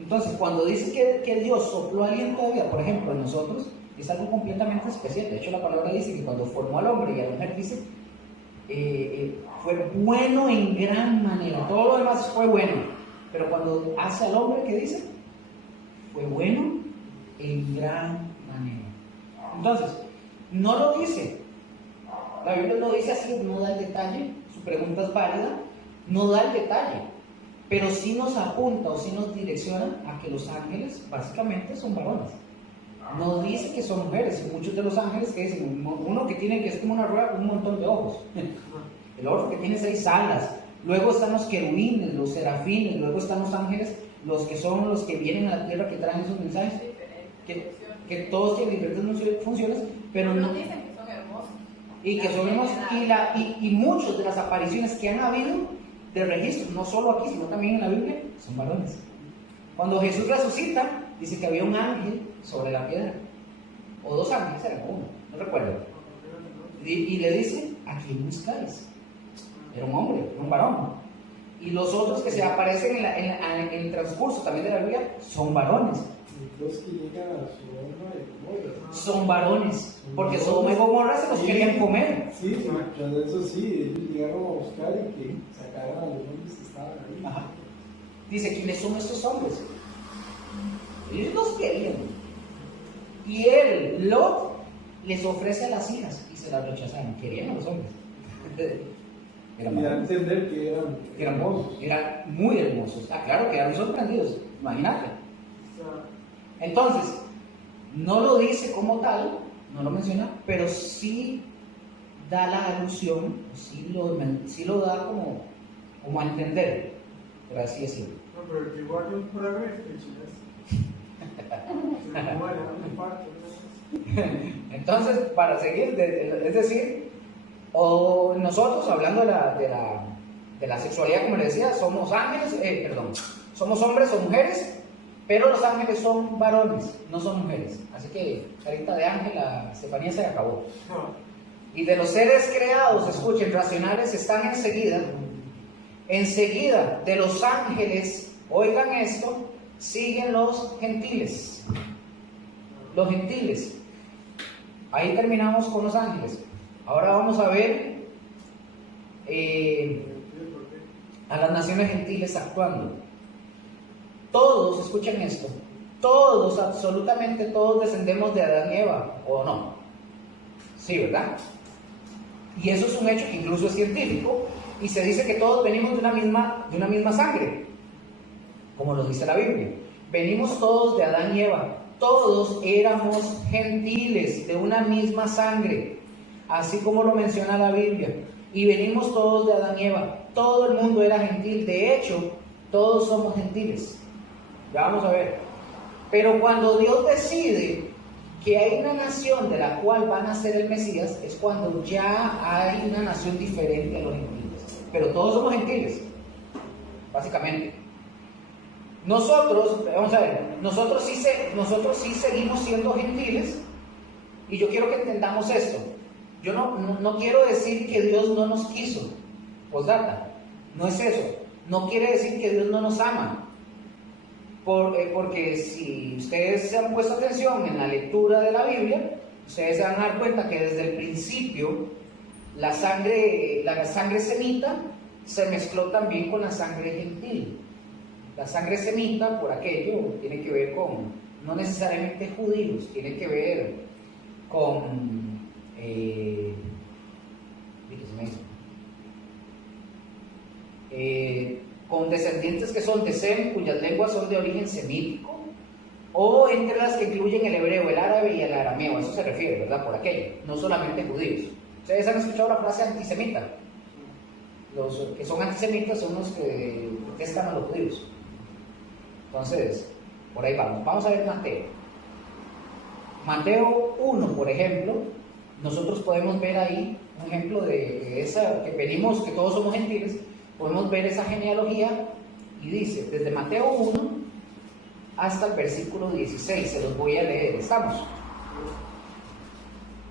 Entonces, cuando dice que Dios sopló aliento de vida, por ejemplo, en nosotros, es algo completamente especial. De hecho, la palabra dice que cuando formó al hombre y a la mujer, dice, fue bueno en gran manera. Todo lo demás fue bueno. Pero cuando hace al hombre, ¿qué dice? Fue bueno en gran manera. Entonces, no lo dice. La Biblia no dice así, no da el detalle. Su pregunta es válida, no da el detalle. Pero sí nos apunta o sí nos direcciona a que los ángeles básicamente son varones. No dice que son mujeres. Y muchos de los ángeles que dicen, uno que tiene, que es como una rueda con un montón de ojos. El otro que tiene 6 alas. Luego están los querubines, los serafines. Luego están los ángeles, los que son los que vienen a la tierra, que traen esos mensajes. Que todos tienen diferentes funciones, pero no dicen que son hermosos. Y que son hermosos. Y muchas de las apariciones que han habido de registro, no solo aquí, sino también en la Biblia, son varones. Cuando Jesús resucita, dice que había un ángel sobre la piedra. O 2 ángeles, eran uno, no recuerdo. Y le dice, ¿a quién buscáis? Era un hombre, era un varón. Y los otros que se aparecen en el transcurso también de la Biblia son varones. Los que llegan a Sodoma y Gomorra son varones, porque Sodoma y Gomorra se los querían comer. Sí, pero eso sí, ellos llegaron a buscar y que sacaran a los hombres que estaban ahí. Ajá. Dice, ¿quiénes son estos hombres? Ellos los querían. Y él, Lot, les ofrece a las hijas y se las rechazaron. Querían a los hombres. Y da a entender que eran hermosos. Eran muy hermosos. Ah, claro, quedaron sorprendidos. Imagínate. Entonces, no lo dice como tal, no lo menciona, pero sí da la alusión, sí lo da como a entender, por así decirlo. No, pero igual yo por haber hecho Entonces, para seguir, es decir, o nosotros, hablando de la sexualidad, como le decía, somos ángeles, somos hombres o mujeres, pero los ángeles son varones, no son mujeres. Así que, carita de ángel, la Estefanía se acabó. Y de los seres creados, escuchen, racionales, están enseguida de los ángeles, oigan esto, siguen los gentiles. Los gentiles. Ahí terminamos con los ángeles. Ahora vamos a ver a las naciones gentiles actuando. Todos, escuchen esto, todos, absolutamente todos descendemos de Adán y Eva, ¿o no? Sí, ¿verdad? Y eso es un hecho que incluso es científico, y se dice que todos venimos de una misma sangre, como lo dice la Biblia. Venimos todos de Adán y Eva, todos éramos gentiles, de una misma sangre, así como lo menciona la Biblia, y venimos todos de Adán y Eva, todo el mundo era gentil, de hecho, todos somos gentiles. Ya vamos a ver. Pero cuando Dios decide que hay una nación de la cual va a nacer el Mesías, es cuando ya hay una nación diferente a los gentiles. Pero todos somos gentiles, básicamente. Nosotros, vamos a ver, nosotros sí seguimos siendo gentiles, y yo quiero que entendamos esto. Yo no quiero decir que Dios no nos quiso, postdata, no es eso. No quiere decir que Dios no nos ama. Porque si ustedes se han puesto atención en la lectura de la Biblia, ustedes se van a dar cuenta que desde el principio la sangre semita se mezcló también con la sangre gentil. La sangre semita, por aquello, tiene que ver con, no necesariamente judíos, tiene que ver con, ¿qué se me hizo? Con descendientes que son de Sem, cuyas lenguas son de origen semítico, o entre las que incluyen el hebreo, el árabe y el arameo. A eso se refiere, ¿verdad? Por aquello, no solamente judíos. ¿Ustedes han escuchado la frase antisemita? Los que son antisemitas son los que detestan a los judíos. Entonces, por ahí vamos. Vamos a ver Mateo. Mateo 1, por ejemplo, nosotros podemos ver ahí un ejemplo de esa, que venimos, que todos somos gentiles. Podemos ver esa genealogía, y dice, desde Mateo 1 hasta el versículo 16, se los voy a leer. ¿Estamos?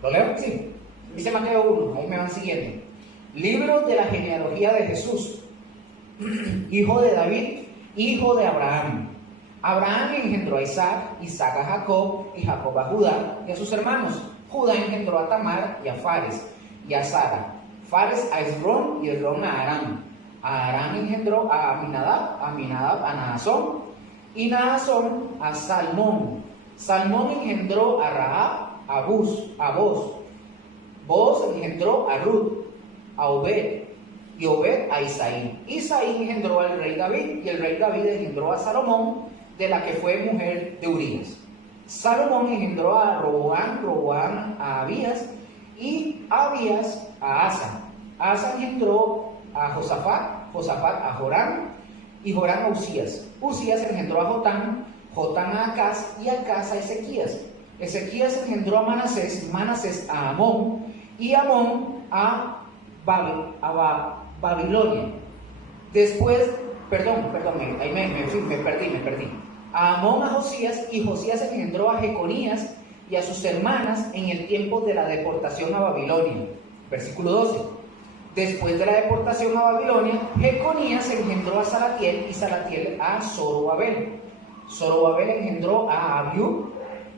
¿Lo leo? Sí. Dice Mateo 1, ahí me van siguiendo. Libro de la genealogía de Jesús, hijo de David, hijo de Abraham. Abraham engendró a Isaac, Isaac a Jacob, y Jacob a Judá y a sus hermanos. Judá engendró a Tamar y a Fares y a Sara. Fares a Esrón y Esrón a Aram. Aram engendró a Aminadab a Naasón, y Naasón a Salmón. Salmón engendró a Rahab, a Boz. Boz engendró a Ruth, a Obed, y Obed a Isaí. Isaí engendró al rey David, y el rey David engendró a Salomón, de la que fue mujer de Urías. Salomón engendró a Roboam a Abías, y Abías a Asa. Asa engendró a Josafat a Joram, y Joram a Usías. Usías engendró a Jotam a Acaz, y Acaz a Ezequías. Ezequías engendró a Manasés a Amón, y Amón a Babilonia. Después, ahí me perdí. A Amón a Josías, y Josías engendró a Jeconías y a sus hermanas en el tiempo de la deportación a Babilonia. Versículo 12. Después de la deportación a Babilonia, Jeconías engendró a Salatiel, y Salatiel a Zorobabel. Zorobabel engendró a Abiú,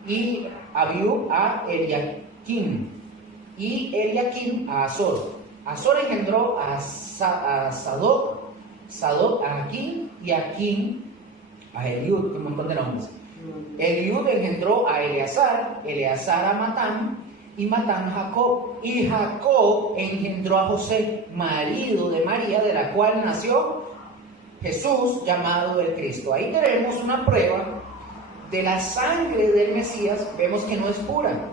y Abiú a Eliakim, y Eliakim a Azor. Azor engendró a Sadoc, Sadoc a Aquim, y Aquim a Eliud, un montón de nombres. Eliud engendró a Eleazar, Eleazar a Matán, y Matán Jacob. Y Jacob engendró a José, marido de María, de la cual nació Jesús, llamado el Cristo. Ahí tenemos una prueba de la sangre del Mesías. Vemos que no es pura.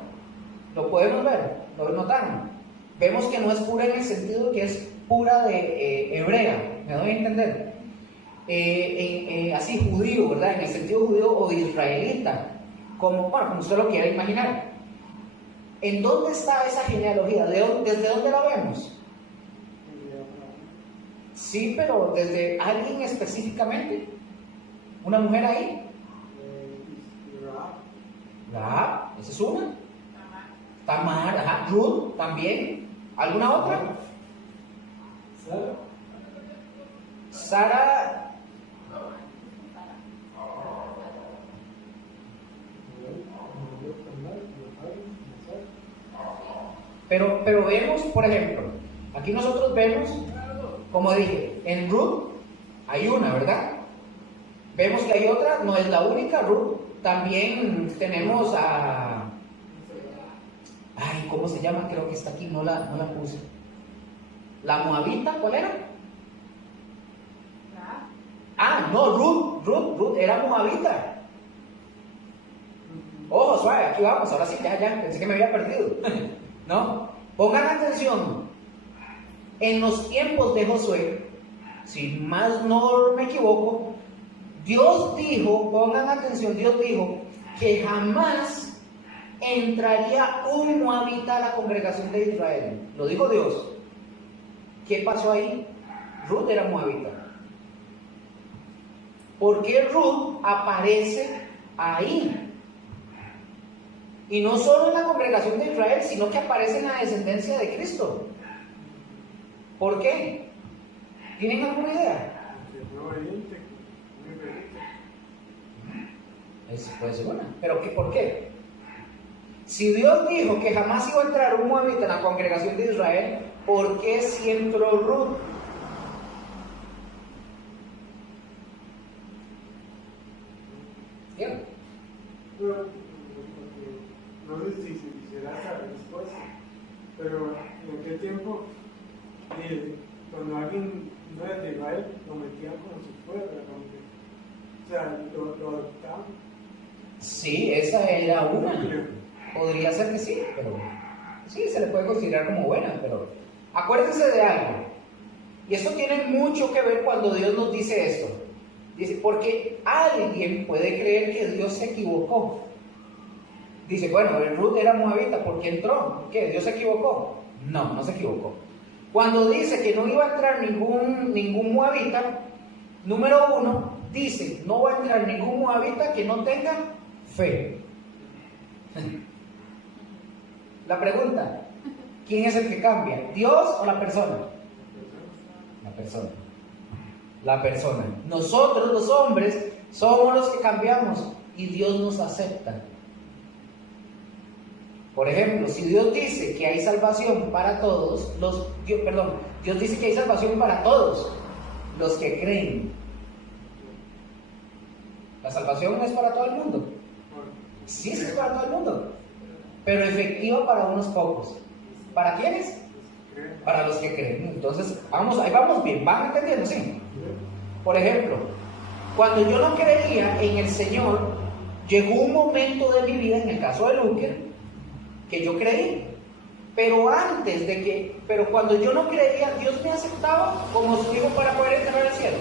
Lo podemos ver, lo notaron. Vemos que no es pura en el sentido que es pura de hebrea, ¿me doy a entender? Así judío, ¿verdad? En el sentido judío o de israelita, como usted lo quiera imaginar. ¿En dónde está esa genealogía? ¿Desde dónde la vemos? Sí, pero desde alguien específicamente. ¿Una mujer ahí? Rahab, esa es una. Tamar, ajá. Ruth también. ¿Alguna otra? Sara. Pero vemos, por ejemplo, aquí nosotros vemos, como dije, en Ruth hay una, ¿verdad? Vemos que hay otra, no es la única Ruth. También tenemos a... Ay, ¿cómo se llama? Creo que está aquí, no la puse. ¿La Moabita? ¿Cuál era? Ah, no, Ruth era Moabita. Ojo, suave, aquí vamos, ahora sí, ya, pensé que me había perdido. ¿No? Pongan atención. En los tiempos de Josué, si más no me equivoco, Dios dijo, pongan atención, Dios dijo que jamás entraría un moabita a la congregación de Israel. Lo dijo Dios. ¿Qué pasó ahí? Ruth era moabita. ¿Por qué Ruth aparece ahí? Y no solo en la congregación de Israel, sino que aparece en la descendencia de Cristo. ¿Por qué? ¿Tienen alguna idea? Puede ser una. ¿Pero por qué? Si Dios dijo que jamás iba a entrar un moabita en la congregación de Israel, ¿por qué si entró Ruth? ¿Bien? No sé si será esa respuesta, pero en aquel tiempo, cuando alguien no era de Israel, lo metían como si fuera, o sea, lo adoptaban. Sí, esa era una. Podría ser que sí, pero sí, se le puede considerar como buena, pero acuérdense de algo. Y esto tiene mucho que ver cuando Dios nos dice esto. Dice, porque alguien puede creer que Dios se equivocó. Dice, bueno, Ruth era moabita, ¿por qué entró? ¿Qué? ¿Dios se equivocó? No, no se equivocó. Cuando dice que no iba a entrar ningún moabita, número uno, dice, no va a entrar ningún moabita que no tenga fe. La pregunta, ¿quién es el que cambia? ¿Dios o la persona? La persona. La persona. Nosotros los hombres somos los que cambiamos y Dios nos acepta. Por ejemplo, si Dios dice que hay salvación para todos, Dios dice que hay salvación para todos los que creen. ¿La salvación no es para todo el mundo? Sí, es para todo el mundo, pero efectiva para unos pocos. ¿Para quiénes? Para los que creen. Entonces, ahí vamos bien, ¿van entendiendo? Sí. Por ejemplo, cuando yo no creía en el Señor, llegó un momento de mi vida, en el caso de Luque, que yo creí. Pero cuando yo no creía, Dios me aceptaba como su hijo para poder entrar al cielo.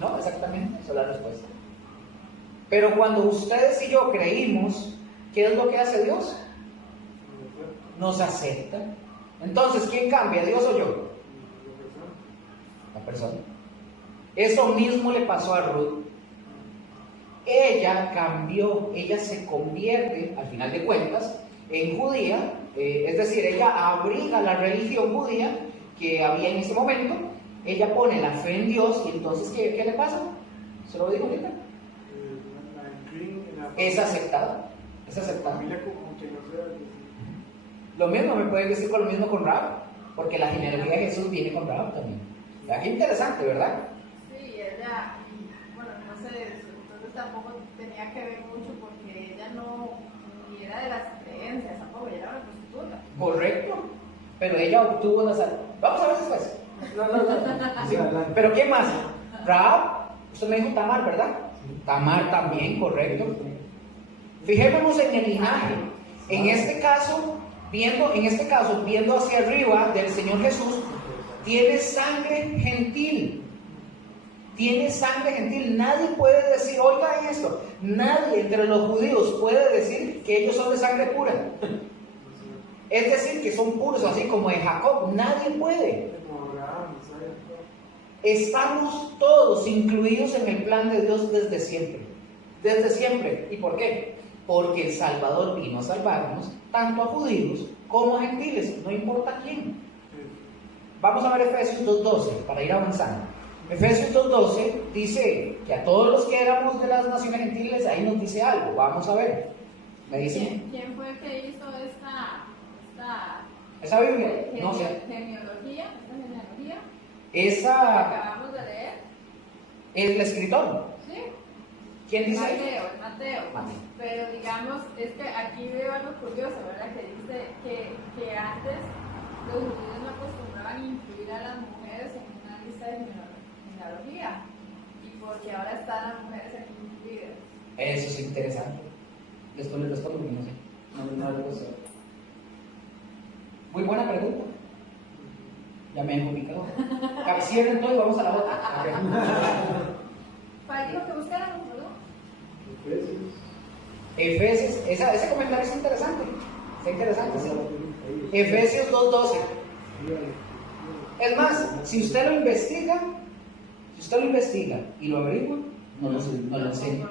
No, exactamente, esa es la respuesta. Pero cuando ustedes y yo creímos, ¿qué es lo que hace Dios? Nos acepta. Entonces, ¿quién cambia, Dios o yo? La persona. Eso mismo le pasó a Ruth. Ella cambió, ella se convierte, al final de cuentas, en judía, es decir, ella abriga la religión judía que había en ese momento, ella pone la fe en Dios, y entonces, ¿qué le pasa? ¿Se lo digo ahorita? Es aceptada, es aceptada. Lo mismo me pueden decir con lo mismo con Rahab, porque la genealogía de Jesús viene con Rahab también. Qué interesante, ¿verdad? Sí, ella, bueno, no sé, entonces tampoco tenía que ver mucho porque ella no ni era de la pero ella obtuvo la salvación. Vamos a ver después. Sí. Pero ¿quién más? Rahab, usted me dijo Tamar, ¿verdad? Tamar también, correcto. Fijémonos en el linaje. En este caso, viendo hacia arriba del Señor Jesús, tiene sangre gentil. Tiene sangre gentil. Nadie puede decir, oiga esto, nadie entre los judíos puede decir que ellos son de sangre pura. Es decir, que son puros, así como en Jacob. Nadie puede. Estamos todos incluidos en el plan de Dios desde siempre. Desde siempre. ¿Y por qué? Porque el Salvador vino a salvarnos tanto a judíos como a gentiles, no importa quién. Vamos a ver Efesios 2.12 para ir avanzando. Efesios 2.12 dice que a todos los que éramos de las naciones gentiles, ahí nos dice algo. Vamos a ver. Me dicen. ¿Quién fue el que hizo esa Biblia? No sé. Genealogía. Esa. Acabamos de leer. El escritor. Sí. ¿Quién dice? Mateo. Pero digamos, es que aquí veo algo curioso, ¿verdad? Que dice que antes los judíos no acostumbraban a incluir a las mujeres en una lista de genealogía. Y porque ahora están las mujeres aquí incluidas. Eso es interesante. Después les respondo porque no sé. No lo sé. Muy buena pregunta. Ya me he ubicado. Cierren todo y vamos a la otra. ¿Cuál dijo que buscáramos, perdón? Efesios. Ese comentario es interesante. Está interesante, sí. Efesios 2.12. Es más, si usted lo investiga y lo averigua, no lo enseña.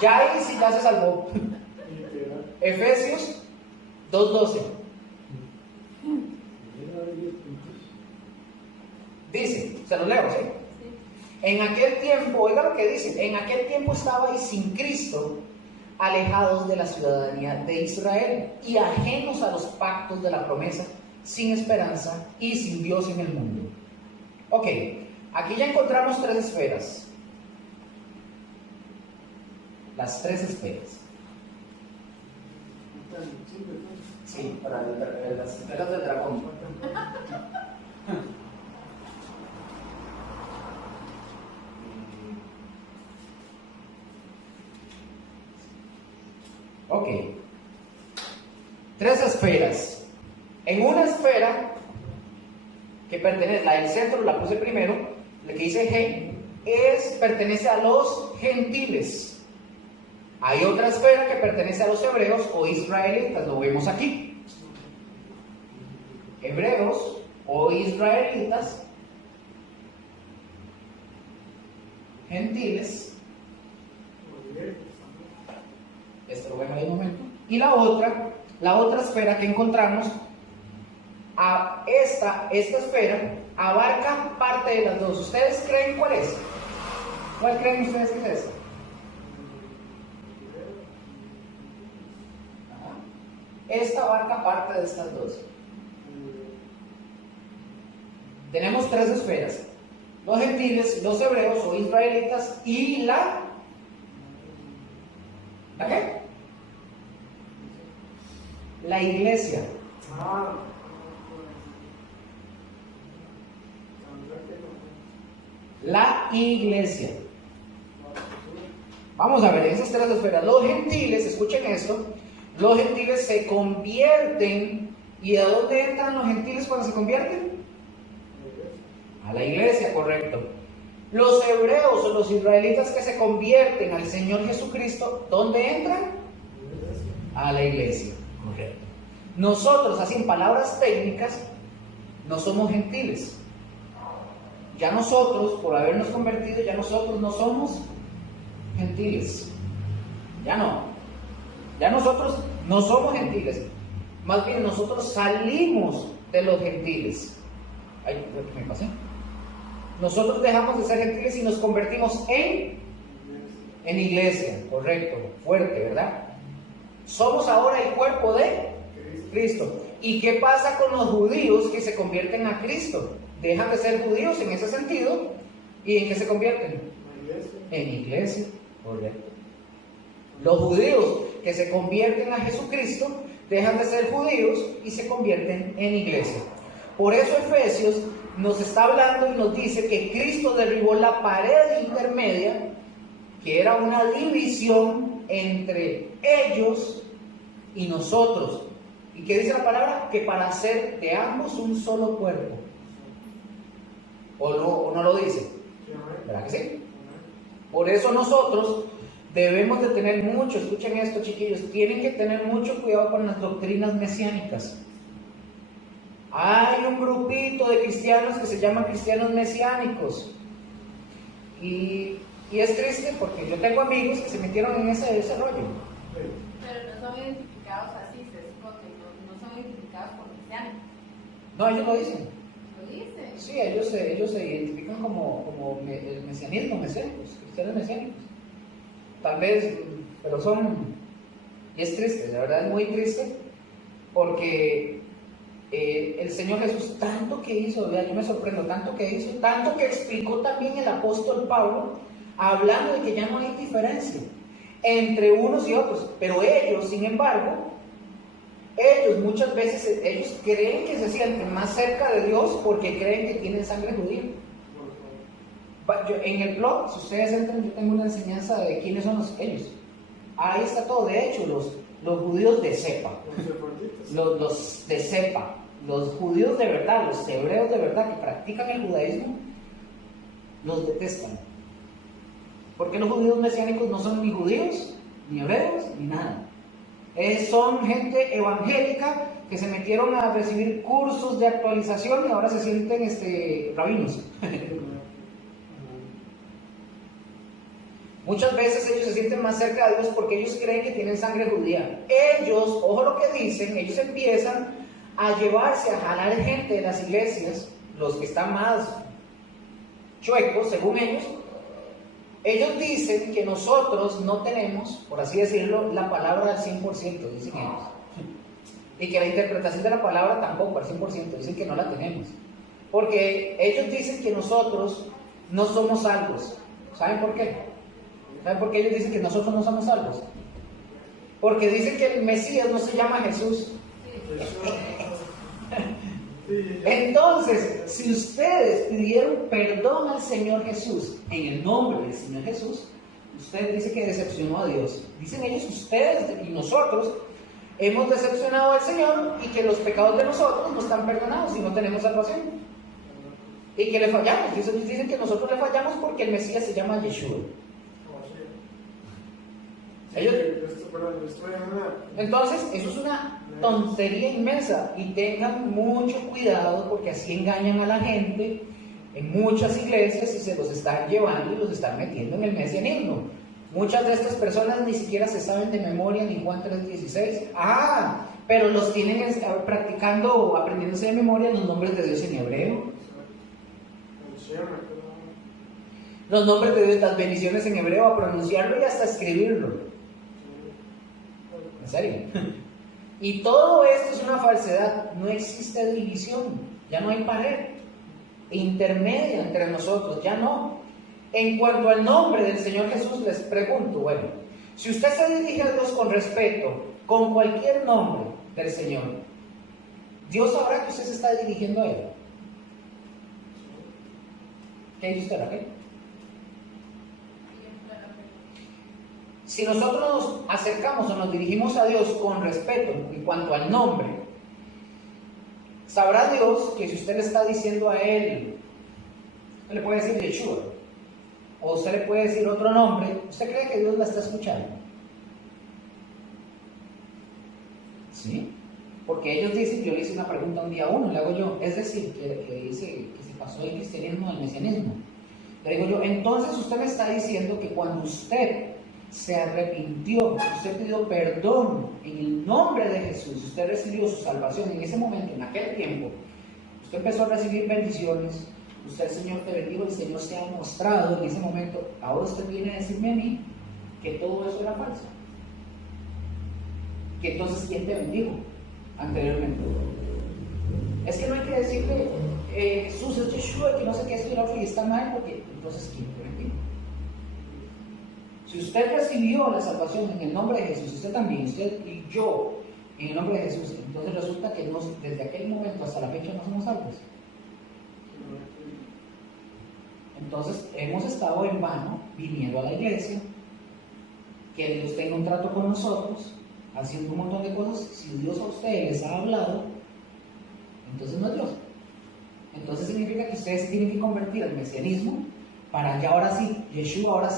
Ya ahí sí ya se salvó. Efesios 2.12. Dice, se lo leo, ¿sí? En aquel tiempo, oiga lo que dice, en aquel tiempo estabais sin Cristo, alejados de la ciudadanía de Israel y ajenos a los pactos de la promesa, sin esperanza y sin Dios en el mundo. Ok, aquí ya encontramos tres esferas. Las tres esferas. Sí, para las esferas del dragón. Ok. Tres esferas. En una esfera que pertenece, la del centro la puse primero, la que dice G, pertenece a los gentiles. Hay otra esfera que pertenece a los hebreos o israelitas, lo vemos aquí. Hebreos o israelitas, gentiles. Esto lo vemos ahí un momento. Y la otra esfera que encontramos, esta esfera abarca parte de las dos. ¿Ustedes creen cuál es? ¿Cuál creen ustedes que es esta? Esta abarca parte de estas dos. Tenemos tres esferas: los gentiles, los hebreos o israelitas y ¿la qué? La iglesia. La iglesia. Vamos a ver, en esas tres esferas, los gentiles, escuchen esto, los gentiles se convierten. ¿Y a dónde entran los gentiles cuando se convierten? A la iglesia, correcto. Los hebreos o los israelitas que se convierten al Señor Jesucristo, ¿dónde entran? A la iglesia, correcto. Nosotros, así en palabras técnicas, no somos gentiles. Ya nosotros, por habernos convertido, ya nosotros no somos gentiles. Ya no. Ya nosotros no somos gentiles. Más bien nosotros salimos de los gentiles. Ay, ¿qué me pasé? Nosotros dejamos de ser gentiles y nos convertimos en iglesia, correcto, fuerte, ¿verdad? Somos ahora el cuerpo de Cristo. ¿Y qué pasa con los judíos que se convierten a Cristo? Dejan de ser judíos en ese sentido. ¿Y en qué se convierten? En iglesia, correcto. Los judíos que se convierten a Jesucristo dejan de ser judíos y se convierten en iglesia. Por eso Efesios nos está hablando y nos dice que Cristo derribó la pared intermedia, que era una división entre ellos y nosotros. ¿Y qué dice la palabra? Que para hacer de ambos un solo cuerpo. ¿O no lo dice? ¿Verdad que sí? Por eso nosotros debemos de tener mucho, escuchen esto chiquillos, tienen que tener mucho cuidado con las doctrinas mesiánicas. Hay un grupito de cristianos que se llaman cristianos mesiánicos. Y es triste porque yo tengo amigos que se metieron en ese rollo. Pero no son identificados así, se supone, no son identificados por cristianos. No, ellos lo dicen. Lo dicen. Sí, ellos se identifican como el mesianismo, mesiánicos, cristianos mesiánicos. Tal vez, pero son... Y es triste, de verdad es muy triste, porque el Señor Jesús, tanto que hizo, ¿verdad? Yo me sorprendo, tanto que hizo, tanto que explicó también el apóstol Pablo, hablando de que ya no hay diferencia entre unos y otros, pero ellos, sin embargo, ellos muchas veces, ellos creen que se sienten más cerca de Dios porque creen que tienen sangre judía. En el blog, si ustedes entran, yo tengo una enseñanza de quiénes son ellos. Ahí está todo. De hecho, los judíos de cepa, los de cepa, los judíos de verdad, los hebreos de verdad que practican el judaísmo, los detestan. Porque los judíos mesiánicos no son ni judíos, ni hebreos, ni nada. Son gente evangélica que se metieron a recibir cursos de actualización y ahora se sienten rabinos. Muchas veces ellos se sienten más cerca de Dios porque ellos creen que tienen sangre judía. Ellos, ojo lo que dicen, ellos empiezan a llevarse, a jalar gente de las iglesias, los que están más chuecos, según ellos. Ellos dicen que nosotros no tenemos, por así decirlo, la palabra al 100%, dicen ellos. Y que la interpretación de la palabra tampoco al 100%, dicen que no la tenemos. Porque ellos dicen que nosotros no somos salvos. ¿Saben por qué? ¿Saben por qué ellos dicen que nosotros no somos salvos? Porque dicen que el Mesías no se llama Jesús. Entonces, si ustedes pidieron perdón al Señor Jesús en el nombre del Señor Jesús, usted dice que decepcionó a Dios. Dicen ellos, ustedes y nosotros hemos decepcionado al Señor y que los pecados de nosotros no están perdonados y no tenemos salvación. Y que le fallamos. Dicen que nosotros le fallamos porque el Mesías se llama Yeshua. Entonces, eso es una tontería inmensa y tengan mucho cuidado porque así engañan a la gente en muchas iglesias y se los están llevando y los están metiendo en el mesianismo. Muchas de estas personas ni siquiera se saben de memoria ni Juan 3:16. Pero los tienen practicando o aprendiéndose de memoria los nombres de Dios en hebreo. Los nombres de Dios, las bendiciones en hebreo, a pronunciarlo y hasta escribirlo. ¿En serio? Y todo esto es una falsedad. No existe división. Ya no hay pared intermedia entre nosotros. Ya no. En cuanto al nombre del Señor Jesús, les pregunto, bueno, si usted se dirige a Dios con respeto, con cualquier nombre del Señor, ¿Dios sabrá que usted se está dirigiendo a Él? ¿Qué dice usted, Raquel? Si nosotros nos acercamos o nos dirigimos a Dios con respeto en cuanto al nombre, sabrá Dios que si usted le está diciendo a Él, usted le puede decir Yeshua, o usted le puede decir otro nombre, ¿usted cree que Dios la está escuchando? ¿Sí? Porque ellos dicen, yo le hice una pregunta un día a uno, le hago yo, es decir, que dice que se pasó del cristianismo al mesianismo. Le digo yo, entonces usted me está diciendo que cuando usted se arrepintió, usted pidió perdón en el nombre de Jesús, usted recibió su salvación en ese momento, en aquel tiempo, usted empezó a recibir bendiciones, usted, el Señor te bendijo, el Señor se ha mostrado en ese momento, ahora usted viene a decirme a mí que todo eso era falso. Que entonces, ¿quién te bendijo anteriormente? Es que no hay que decirle Jesús es Yeshua, que no sé qué es y lo otro y está mal, porque entonces, ¿quién te bendijo? Si usted recibió la salvación en el nombre de Jesús, usted también, usted y yo, en el nombre de Jesús. Entonces resulta que desde aquel momento hasta la fecha no somos salvos. Entonces hemos estado en vano viniendo a la iglesia, que Dios tenga un trato con nosotros, haciendo un montón de cosas. Si Dios a ustedes les ha hablado, entonces no es Dios. Entonces significa que ustedes tienen que convertir al mesianismo para que ahora sí, Yeshua,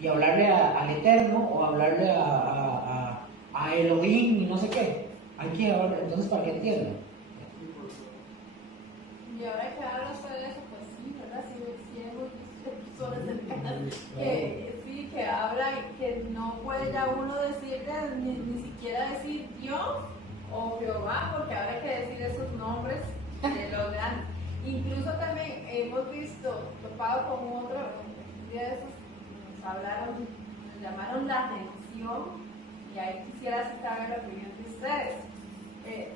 y hablarle al Eterno o hablarle a Elohim y no sé qué. Hay que hablar, entonces para que entiendan. Y ahora que hablas de eso, pues sí, ¿verdad? Sí hemos visto personas cercanas que hablan, que no puede ya uno decirle, ni siquiera decir Dios o Jehová, porque ahora hay que decir esos nombres de los grandes. Incluso también hemos visto, topado con otro, un día de esos nos llamaron la atención, y ahí quisiera saber la opinión de ustedes,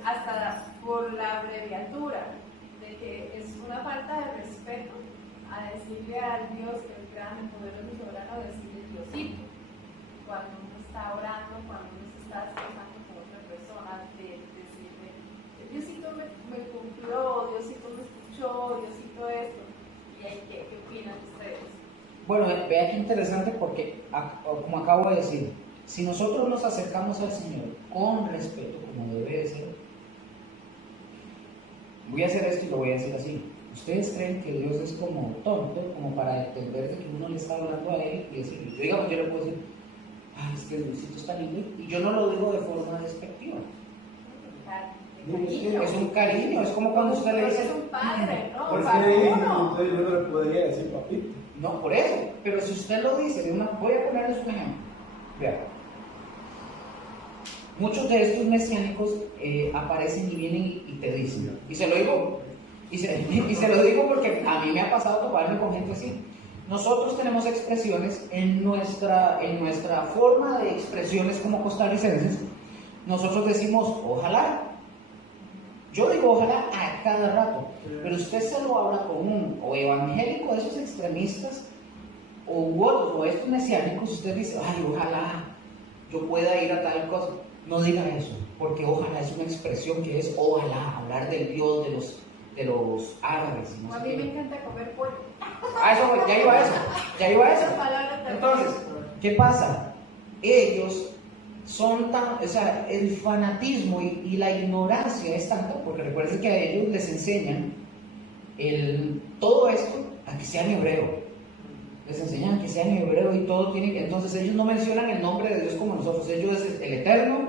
hasta por la abreviatura, de que es una falta de respeto a decirle al Dios, el grande, poderoso y soberano, decirle Diosito, cuando uno está orando, cuando uno se está expresando con otra persona, de decirle, Diosito me cumplió, Diosito me escuchó, Diosito esto. ¿Y ahí qué opinan ustedes? Bueno, vea qué interesante, porque como acabo de decir, si nosotros nos acercamos al Señor con respeto, como debe de ser, voy a hacer esto y lo voy a decir así. ¿Ustedes creen que Dios es como tonto, como para entender de que uno le está hablando a Él y decirle, digamos, yo le puedo decir, ay, es que Diosito está lindo, y yo no lo digo de forma despectiva. Es un cariño, es como cuando usted le dice, es un padre, ¿no? Porque entonces yo no le podría decir papito. no, por eso, pero si usted lo dice de una, voy a ponerles un ejemplo. Vean, muchos de estos mesiánicos aparecen y vienen y te dicen, y se lo digo, y se lo digo porque a mí me ha pasado toparme con gente así. Nosotros tenemos expresiones en nuestra forma de expresiones como costarricenses. Nosotros decimos ojalá. Yo digo ojalá a cada rato, pero usted se lo habla con un o evangélico de esos extremistas o estos mesiánicos, usted dice, ay, ojalá yo pueda ir a tal cosa. No diga eso, porque ojalá es una expresión que es ojalá, hablar del Dios de los árabes. No a sé mí qué. me encanta comer pollo. Eso, ya iba a eso. Entonces, ¿qué pasa? Ellos son tan, o sea, el fanatismo y la ignorancia es tanta, porque recuerden que a ellos les enseñan todo esto a que sea en hebreo. Les enseñan que sea en hebreo y todo tiene que, entonces ellos no mencionan el nombre de Dios como nosotros, ellos es el Eterno,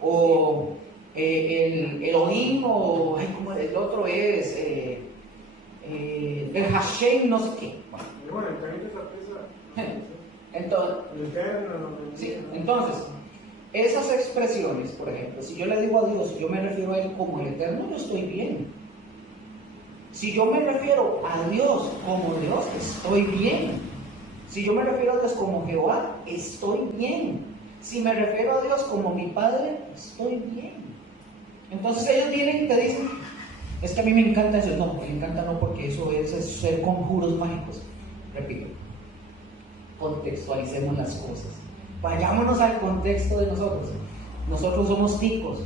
o el Elohim, o como el otro es el Hashem, no sé qué. Bueno, también esa pieza. Entonces, El eterno. sí, entonces, esas expresiones, por ejemplo, si yo le digo a Dios, yo me refiero a Él como el Eterno, yo estoy bien. Si yo me refiero a Dios como Dios, estoy bien. Si yo me refiero a Dios como Jehová, estoy bien. Si me refiero a Dios como mi Padre, estoy bien. Entonces ellos vienen y te dicen, es que a mí me encanta eso. No, me encanta no, porque eso es ser conjuros mágicos. Repito, contextualicemos las cosas. Vayámonos al contexto de nosotros. Nosotros somos ticos,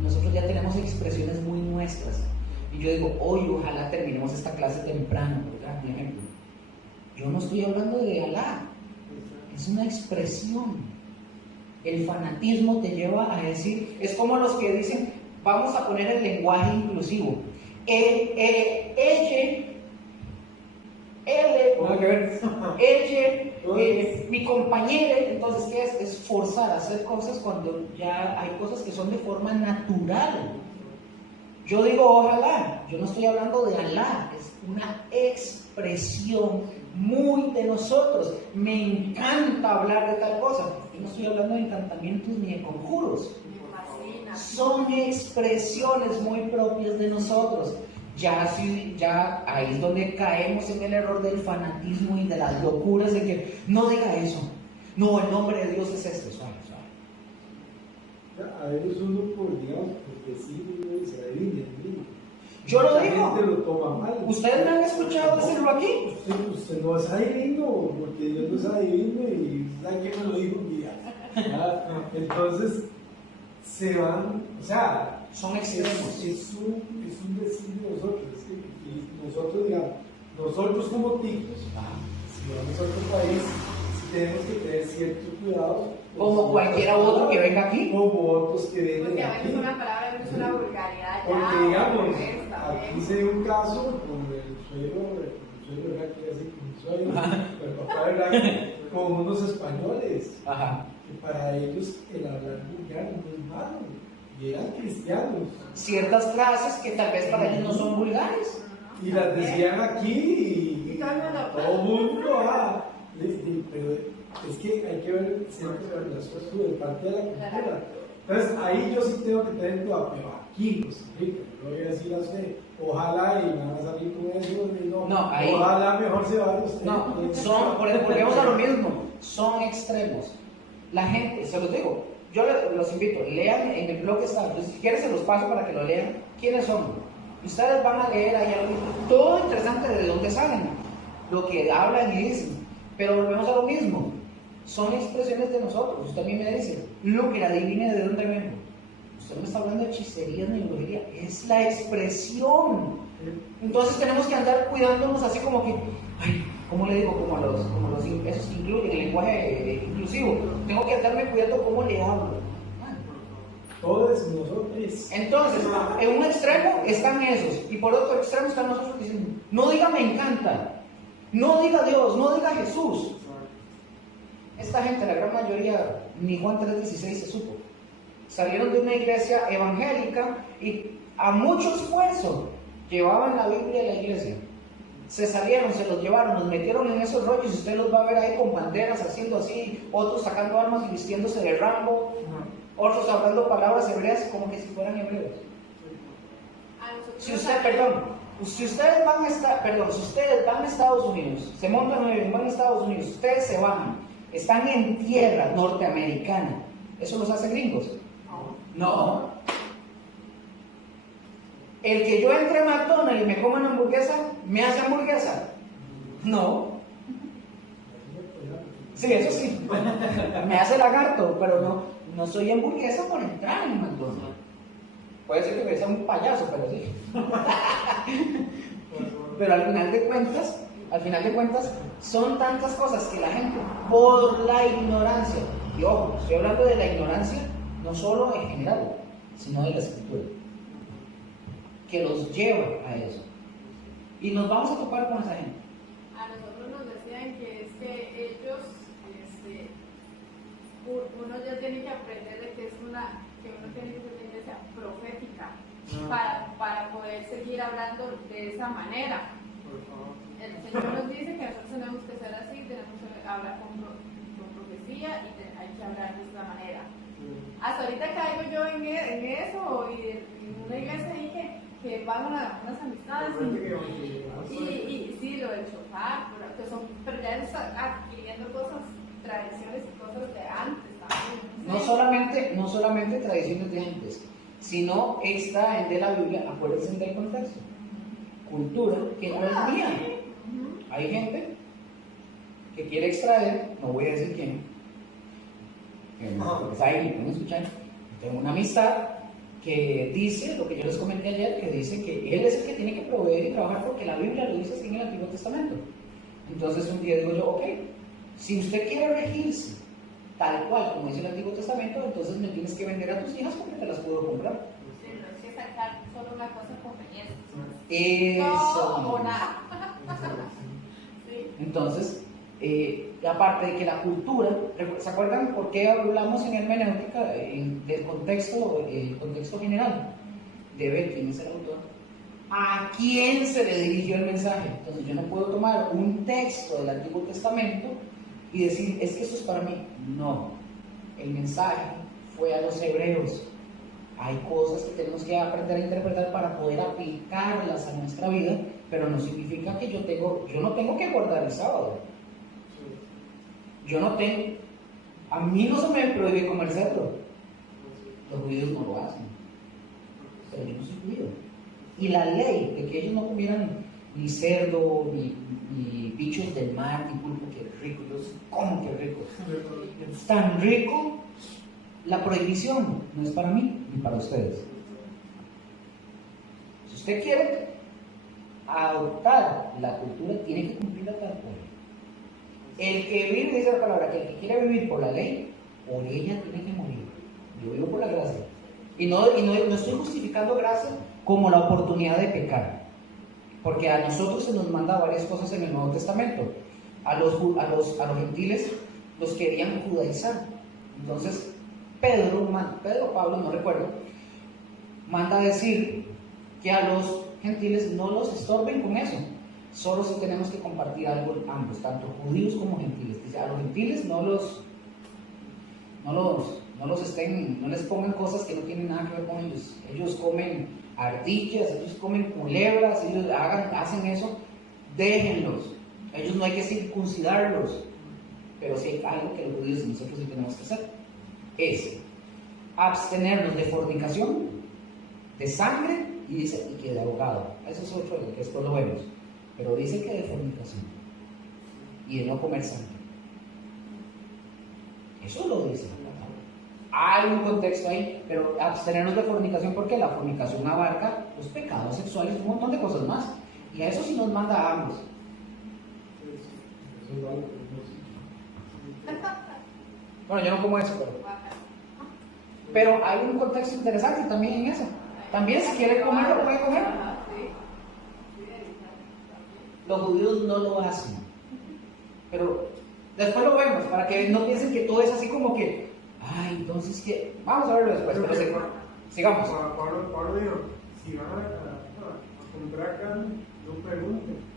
nosotros ya tenemos expresiones muy nuestras. Y yo digo, hoy ojalá terminemos esta clase temprano, ¿verdad? Por ejemplo, yo no estoy hablando de Alá, es una expresión. El fanatismo te lleva a decir, es como los que dicen, vamos a poner el lenguaje inclusivo. Mi compañero, entonces, ¿qué es? Es forzar a hacer cosas cuando ya hay cosas que son de forma natural. Yo digo ojalá, yo no estoy hablando de Alá, es una expresión muy de nosotros. Me encanta hablar de tal cosa. Yo no estoy hablando de encantamientos ni de conjuros. Son expresiones muy propias de nosotros. Ya ahí es donde caemos en el error del fanatismo y de las locuras de que no diga eso. No, el nombre de Dios es este. Suave. A ellos uno digamos, porque sí, se adivina. Yo lo Mucha digo. gente lo toma mal. ¿Ustedes me han escuchado decirlo aquí? Usted no es adivino, porque Dios no es adivino y ¿sabe quién me lo dijo? Entonces, se van, o sea, Son extremos. es un decir de nosotros, es que, y nosotros, digamos, nosotros como ticos, si vamos a otro país, sí tenemos que tener cierto cuidado. Como cualquiera otro que venga aquí. Como otros que Porque vengan a aquí. veces una palabra es una vulgaridad ya. Porque o digamos, revés también. aquí se dio un caso con el suegro era que así, con el suegro, el papá era con unos españoles, Ajá. que para ellos el hablar vulgar no es malo, y eran cristianos, Ciertas frases que tal vez para ellos no son vulgares. y las decían aquí, Y todo el mundo, todo el mundo, pero es que hay que ver siempre las cosas de parte de la cultura. Entonces ahí yo sí tengo que tener cuidado, pero aquí, Costa Rica, yo voy a decir a usted, ojalá y me van a salir con eso, y No, ahí- ojalá mejor se vaya usted. No, volvemos a lo mismo, son extremos. La gente, se los digo, yo los invito, lean en el blog está, pues, si quieren se los paso para que lo lean, quiénes son. Ustedes van a leer ahí algo, todo interesante de dónde salen, lo que hablan y dicen, pero volvemos a lo mismo, son expresiones de nosotros. Usted a mí me dice, lo que adivine de dónde vengo. Usted no me está hablando de hechicerías ni brujería, es la expresión. Entonces tenemos que andar cuidándonos así como que, ay, ¿cómo le digo? Como los esos que incluyen el lenguaje inclusivo. Tengo que andarme cuidando cómo le hablo. Todos nosotros. Entonces, en un extremo están esos, y por otro extremo están nosotros diciendo, no diga me encanta, no diga Dios, no diga Jesús. Esta gente, la gran mayoría, ni Juan 3:16 se supo. Salieron de una iglesia evangélica y a mucho esfuerzo llevaban la Biblia a la iglesia. Se salieron, se los llevaron, nos metieron en esos rollos y usted los va a ver ahí con banderas haciendo así, otros sacando armas y vistiéndose de Rambo, otros hablando palabras hebreas como que si fueran hebreos. A nosotros Si ustedes van a Estados Unidos, se montan en un avión, van a Estados Unidos, ustedes se van, están en tierra norteamericana, ¿eso los hace gringos? No. El que yo entre a McDonald's y me coma una hamburguesa, ¿me hace hamburguesa? No. Sí, eso sí. Me hace lagarto, pero no soy hamburguesa por entrar en McDonald's. Puede ser que me sea un payaso, pero sí. Pero al final de cuentas, son tantas cosas que la gente, por la ignorancia, y ojo, estoy hablando de la ignorancia, no solo en general, sino de la escritura, que los lleva a eso. Y nos vamos a topar con esa gente. A nosotros nos decían que es que ellos, uno ya tiene que aprender de que uno tiene que ser una iglesia profética para poder seguir hablando de esa manera. Por favor. El Señor nos dice que nosotros tenemos que ser así, tenemos que hablar con profecía y hay que hablar de esta manera. Hasta ahorita caigo yo en eso y en una iglesia ahí que van unas amistades y sí, lo del chofar, que son, pero ya están adquiriendo cosas, tradiciones y cosas de antes también. No solamente tradiciones de antes, sino extraen de la Biblia, acuérdense del contexto, cultura que no es mía. Hay gente que quiere extraer, no voy a decir quién, porque está ahí, pueden escuchar. Tengo una amistad que dice lo que yo les comenté ayer, que dice que él es el que tiene que proveer y trabajar porque la Biblia lo dice así en el Antiguo Testamento. Entonces un día digo yo, ok, si usted quiere regirse tal cual como dice el Antiguo Testamento, entonces me tienes que vender a tus hijas porque te las puedo comprar. Sí, no hay que sacar solo una cosa conveniente. Eso. No, o nada. Sí. Entonces, aparte de que la cultura, ¿se acuerdan por qué hablamos en hermenéutica del contexto general? De ver quién es el autor, a quién se le dirigió el mensaje. Entonces yo no puedo tomar un texto del Antiguo Testamento y decir, es que eso es para mí. No, el mensaje fue a los hebreos. Hay cosas que tenemos que aprender a interpretar para poder aplicarlas a nuestra vida, pero no significa que yo no tengo que guardar el sábado. A mí no se me prohíbe comer cerdo. Los judíos no lo hacen, pero yo no soy judío. Y la ley de que ellos no comieran ni cerdo, ni bichos del mar, ni pulpo, que rico. Yo sé, ¿cómo que rico? Es tan rico La prohibición no es para mí ni para ustedes. Si usted quiere adoptar la cultura, tiene que cumplir la cultura. El que vive, dice la palabra, que el que quiere vivir por la ley, por ella tiene que morir. Yo vivo por la gracia. Y no estoy justificando gracia como la oportunidad de pecar. Porque a nosotros se nos manda varias cosas en el Nuevo Testamento. A los gentiles los querían judaizar. Entonces, Pedro, Pablo, no recuerdo, manda a decir que a los gentiles no los estorben con eso. Solo si tenemos que compartir algo ambos, tanto judíos como gentiles. Dice, a los gentiles no les pongan cosas que no tienen nada que ver con ellos. Ellos comen ardillas, ellos comen culebras, ellos hacen eso, déjenlos. Ellos no hay que circuncidarlos. Pero sí hay algo que los judíos y nosotros sí tenemos que hacer. Es abstenernos de fornicación, de sangre y que de ahogado. Eso es otro, que esto lo vemos. Pero dice que de fornicación y de no comer sangre. Eso lo dice la palabra. Hay un contexto ahí, pero abstenernos de fornicación porque la fornicación abarca los pecados sexuales y un montón de cosas más. Y a eso sí nos manda a ambos. Eso es algo que no sé. Bueno, yo no como eso, pero hay un contexto interesante también en eso. También si quiere comer, lo puede comer. Los judíos no lo hacen. Pero después lo vemos, para que no piensen que todo es así como que, ay, entonces que. Vamos a verlo después, pero sigamos. Pablo dijo, si van a comprar carne, no pregunten.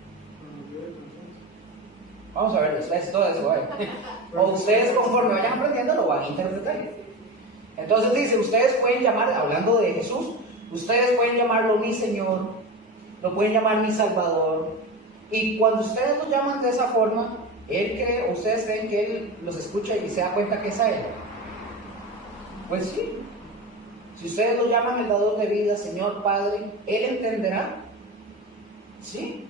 Vamos a ver después todo eso, ¿vale? O ustedes conforme vayan aprendiendo lo van a interpretar. Entonces dice, ustedes pueden llamar, hablando de Jesús, ustedes pueden llamarlo mi Señor, lo pueden llamar mi Salvador. Y cuando ustedes lo llaman de esa forma, ustedes creen que Él los escucha y se da cuenta que es a Él. Pues sí. Si ustedes lo llaman el dador de vida, Señor, Padre, Él entenderá. Sí.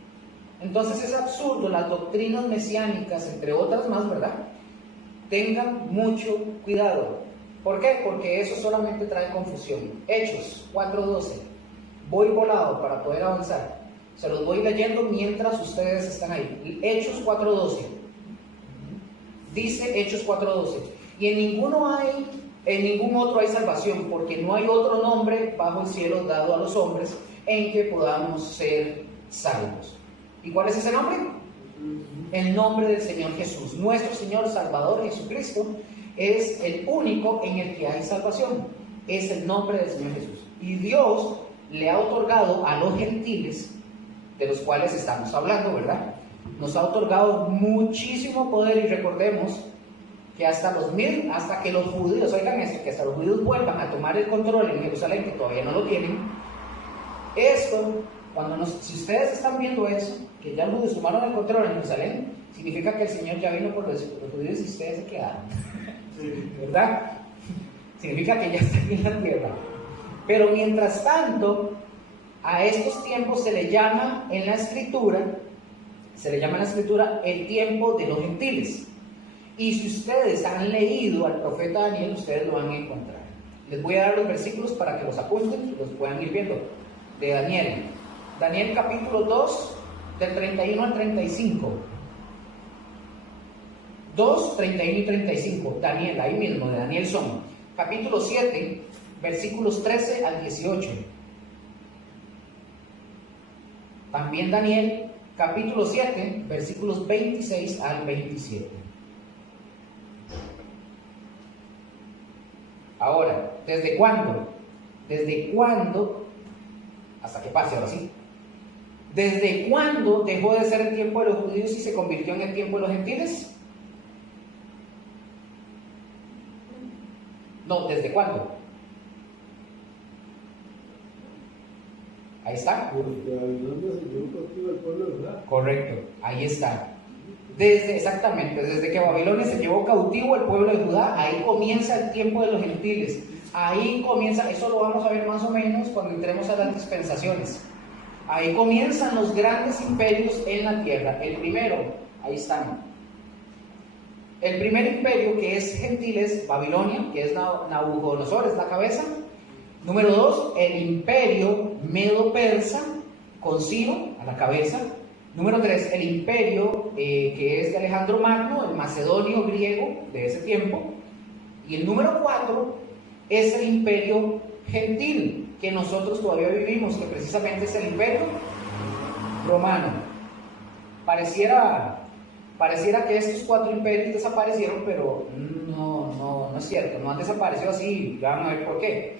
Entonces es absurdo, las doctrinas mesiánicas, entre otras más, ¿verdad? Tengan mucho cuidado. ¿Por qué? Porque eso solamente trae confusión. Hechos 4:12. Voy volado para poder avanzar. Se los voy leyendo mientras ustedes están ahí. Hechos 4:12. Dice Hechos 4:12. Y en ningún otro hay salvación, porque no hay otro nombre bajo el cielo dado a los hombres en que podamos ser salvos. ¿Y cuál es ese nombre? El nombre del Señor Jesús. Nuestro Señor Salvador Jesucristo es el único en el que hay salvación. Es el nombre del Señor Jesús. Y Dios le ha otorgado a los gentiles, de los cuales estamos hablando, ¿verdad? Nos ha otorgado muchísimo poder, y recordemos que hasta que los judíos, oigan esto, que hasta los judíos vuelvan a tomar el control en Jerusalén, que todavía no lo tienen. Esto, si ustedes están viendo eso, que ya los judíos tomaron el control en Jerusalén, significa que el Señor ya vino por los judíos y ustedes se quedaron. Sí. ¿Verdad? Significa que ya está aquí en la tierra. Pero mientras tanto, a estos tiempos se le llama en la escritura el tiempo de los gentiles. Y si ustedes han leído al profeta Daniel, ustedes lo van a encontrar. Les voy a dar los versículos para que los apunten y los puedan ir viendo. De Daniel. Daniel capítulo 2, del 31 al 35. 2, 31 y 35. Daniel, ahí mismo, de Daniel son. Capítulo 7, versículos 13 al 18. También Daniel, capítulo 7, versículos 26 al 27. Ahora, ¿desde cuándo? ¿Desde cuándo? Hasta que pase, ahora sí. ¿Desde cuándo dejó de ser el tiempo de los judíos y se convirtió en el tiempo de los gentiles? No, ¿desde cuándo? Ahí está. Porque Babilonia se llevó cautivo al pueblo de Judá. Correcto, ahí está. Exactamente, desde que Babilonia se llevó cautivo al pueblo de Judá, ahí comienza el tiempo de los gentiles. Ahí comienza, eso lo vamos a ver más o menos cuando entremos a las dispensaciones. Ahí comienzan los grandes imperios en la tierra. El primero, ahí están. El primer imperio que es gentil es Babilonia, que es Nabucodonosor, es la cabeza. Número 2, el imperio medo-persa, con Ciro a la cabeza. Número 3, el imperio que es de Alejandro Magno, el macedonio griego de ese tiempo. Y el número 4 es el imperio gentil, que nosotros todavía vivimos, que precisamente es el imperio romano. Pareciera que estos 4 imperios desaparecieron, pero no es cierto, no han desaparecido así, ya van a ver por qué.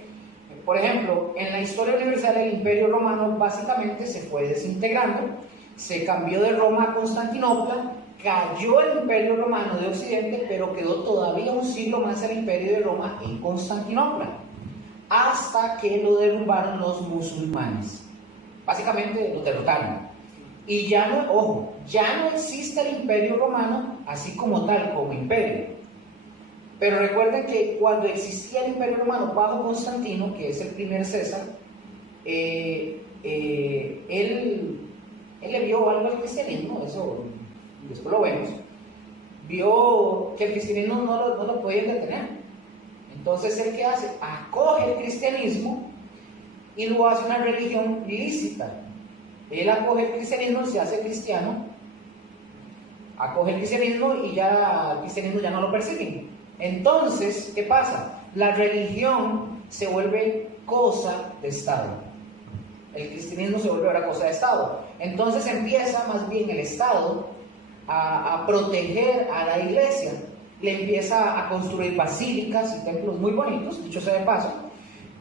Por ejemplo, en la historia universal el imperio romano básicamente se fue desintegrando, se cambió de Roma a Constantinopla, cayó el imperio romano de Occidente, pero quedó todavía un siglo más el imperio de Roma en Constantinopla, hasta que lo derrumbaron los musulmanes. Básicamente lo derrotaron. Y ya no existe el imperio romano así como tal, como imperio. Pero recuerden que cuando existía el imperio romano bajo Constantino, que es el primer César, él le vio algo al cristianismo, eso después lo vemos, vio que el cristianismo no lo podía detener. Entonces, ¿él qué hace? Acoge el cristianismo y lo hace una religión lícita. Él acoge el cristianismo, se hace cristiano, acoge el cristianismo y ya el cristianismo ya no lo persiguen. Entonces, ¿qué pasa? La religión se vuelve cosa de Estado. El cristianismo se vuelve ahora cosa de Estado. Entonces empieza más bien el Estado a proteger a la iglesia. Le empieza a construir basílicas y templos muy bonitos, dicho sea de paso.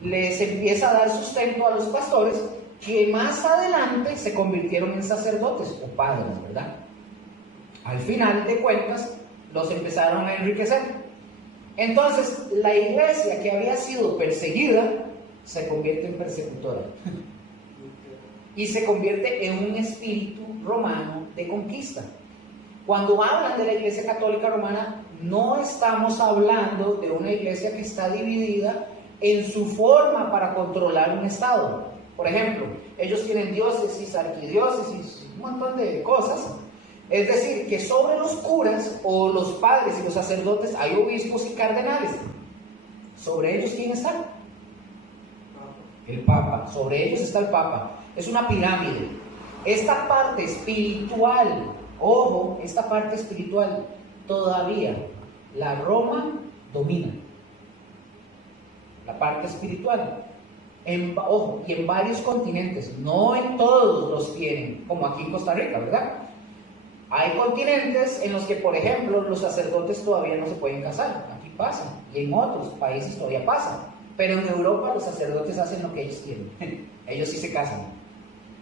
Les empieza a dar sustento a los pastores, que más adelante se convirtieron en sacerdotes o padres, ¿verdad? Al final de cuentas, los empezaron a enriquecer. Entonces, la iglesia que había sido perseguida se convierte en persecutora y se convierte en un espíritu romano de conquista. Cuando hablan de la iglesia católica romana, no estamos hablando de una iglesia que está dividida en su forma para controlar un estado. Por ejemplo, ellos tienen diócesis, arquidiócesis, un montón de cosas. Es decir, que sobre los curas o los padres y los sacerdotes hay obispos y cardenales. ¿Sobre ellos quién está? El Papa. Sobre ellos está el Papa. Es una pirámide. Esta parte espiritual, ojo, esta parte espiritual todavía la Roma domina. La parte espiritual. Ojo, y en varios continentes, no en todos los tienen, como aquí en Costa Rica, ¿verdad? Hay continentes en los que, por ejemplo, los sacerdotes todavía no se pueden casar, aquí pasa, y en otros países todavía pasa, pero en Europa los sacerdotes hacen lo que ellos quieren, ellos sí se casan.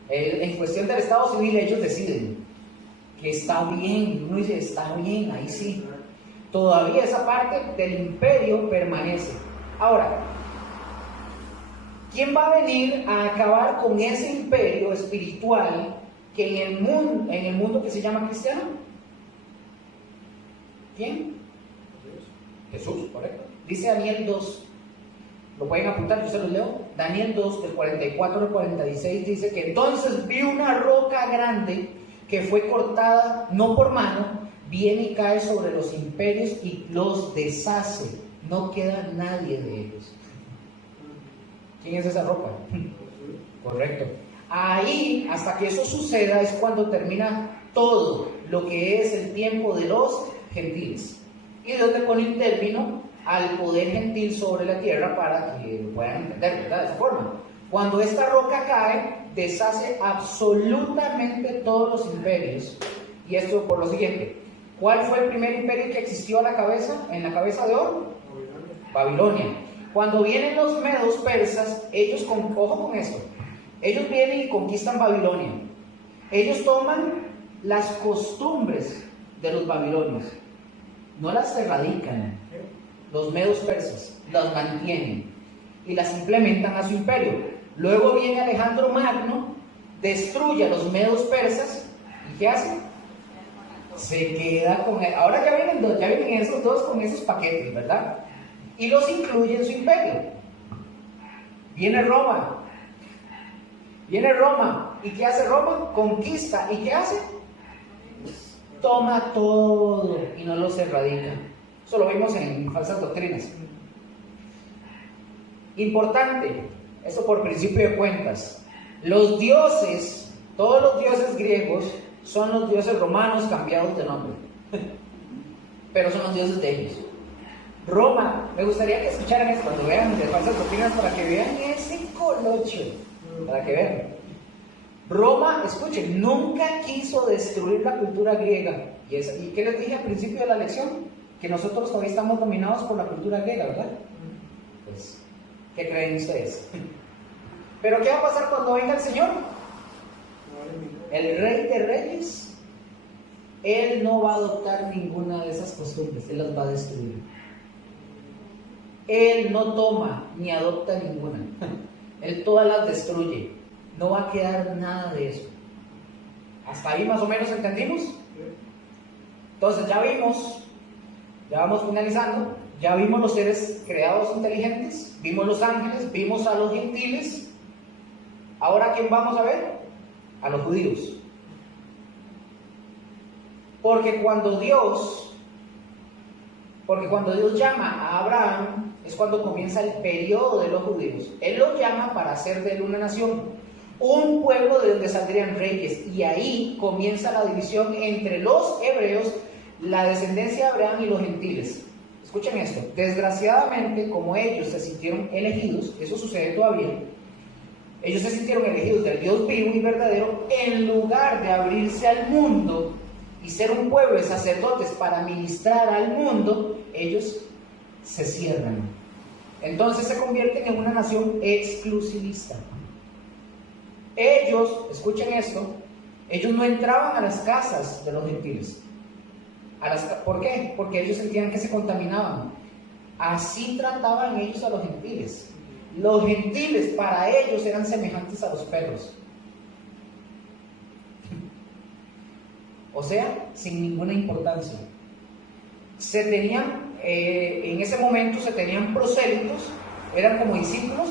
En cuestión del estado civil ellos deciden que está bien, uno dice, está bien, ahí sí. Todavía esa parte del imperio permanece. Ahora, ¿quién va a venir a acabar con ese imperio espiritual que en el mundo que se llama cristiano? ¿Quién? Jesús, correcto. Dice Daniel 2. Lo pueden apuntar, yo se los leo. Daniel 2, del 44 al 46, dice que entonces vi una roca grande que fue cortada no por mano, viene y cae sobre los imperios y los deshace. No queda nadie de ellos. ¿Quién es esa roca? Correcto. Ahí, hasta que eso suceda, es cuando termina todo lo que es el tiempo de los gentiles. Y Dios le pone un término al poder gentil sobre la tierra para que lo puedan entender, ¿verdad? De esa forma. Cuando esta roca cae, deshace absolutamente todos los imperios. Y esto por lo siguiente. ¿Cuál fue el primer imperio que existió en la cabeza de oro? Babilonia. Cuando vienen los medos persas, ojo con esto, ellos vienen y conquistan Babilonia. Ellos toman las costumbres de los babilonios, no las erradican. Los medos persas las mantienen y las implementan a su imperio. Luego viene Alejandro Magno, destruye a los medos persas y ¿qué hace? Se queda con él. Ahora ya vienen esos dos con esos paquetes, ¿verdad? Y los incluye en su imperio. Viene Roma. ¿Y qué hace Roma? Conquista. ¿Y qué hace? toma todo y no los erradica. Eso lo vimos en falsas doctrinas. Importante, esto por principio de cuentas. Los dioses, todos los dioses griegos, son los dioses romanos cambiados de nombre. Pero son los dioses de ellos. Roma, me gustaría que escucharan esto cuando vean de falsas doctrinas para que vean ese colocho. Para que vean. Roma, escuchen, nunca quiso destruir la cultura griega. ¿Y qué les dije al principio de la lección? Que nosotros todavía estamos dominados por la cultura griega, ¿verdad? Pues, ¿qué creen ustedes? ¿Pero qué va a pasar cuando venga el Señor? El Rey de Reyes. Él no va a adoptar ninguna de esas costumbres, Él las va a destruir. Él no toma ni adopta ninguna. Él todas las destruye. No va a quedar nada de eso. ¿Hasta ahí más o menos entendimos? Entonces ya vimos, ya vamos finalizando, ya vimos los seres creados inteligentes, vimos los ángeles, vimos a los gentiles. Ahora, ¿a quién vamos a ver? A los judíos. Porque cuando Dios llama a Abraham, es cuando comienza el periodo de los judíos. Él los llama para hacer de él una nación, un pueblo de donde saldrían reyes, y ahí comienza la división entre los hebreos, la descendencia de Abraham, y los gentiles. Escuchen esto, desgraciadamente, como ellos se sintieron elegidos, eso sucede todavía, ellos se sintieron elegidos del Dios vivo y verdadero, en lugar de abrirse al mundo y ser un pueblo de sacerdotes para ministrar al mundo, ellos se cierran. Entonces se convierten en una nación exclusivista. Ellos, escuchen esto, ellos no entraban a las casas de los gentiles. ¿Por qué? Porque ellos sentían que se contaminaban. Así trataban ellos a los gentiles. Los gentiles para ellos eran semejantes a los perros. O sea, sin ninguna importancia. En ese momento se tenían prosélitos, eran como discípulos,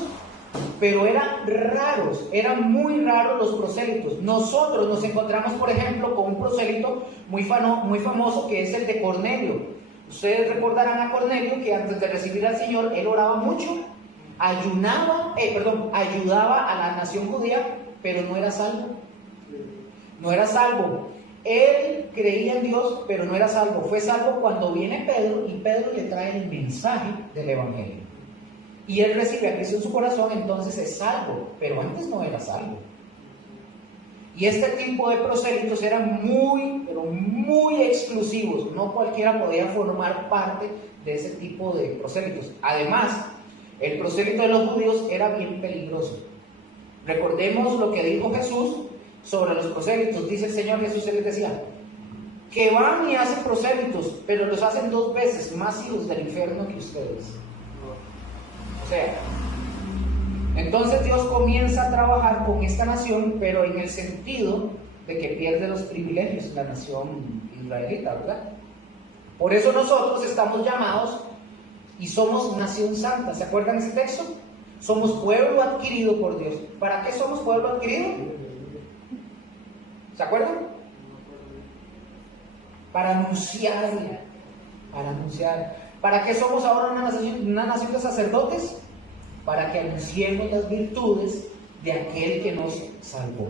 pero eran raros, eran muy raros los prosélitos. Nosotros nos encontramos, por ejemplo, con un prosélito muy famoso que es el de Cornelio. Ustedes recordarán a Cornelio que antes de recibir al Señor, él oraba mucho, ayudaba a la nación judía, pero no era salvo. No era salvo. Él creía en Dios, pero no era salvo. Fue salvo cuando viene Pedro, y Pedro le trae el mensaje del Evangelio. Y él recibe a Cristo en su corazón, entonces es salvo, pero antes no era salvo. Y este tipo de prosélitos eran pero muy exclusivos. No cualquiera podía formar parte de ese tipo de prosélitos. Además, el prosélito de los judíos era bien peligroso. Recordemos lo que dijo Jesús sobre los prosélitos. Dice el Señor Jesús, Él les decía, que van y hacen prosélitos, pero los hacen 2 veces más hijos del infierno que ustedes. O sea, entonces Dios comienza a trabajar con esta nación, pero en el sentido de que pierde los privilegios la nación israelita, ¿verdad? Por eso nosotros estamos llamados y somos nación santa. ¿Se acuerdan ese texto? Somos pueblo adquirido por Dios. ¿Para qué somos pueblo adquirido? ¿Se acuerdan? Para anunciar. ¿Para qué somos ahora una nación de sacerdotes? Para que anunciemos las virtudes de aquel que nos salvó.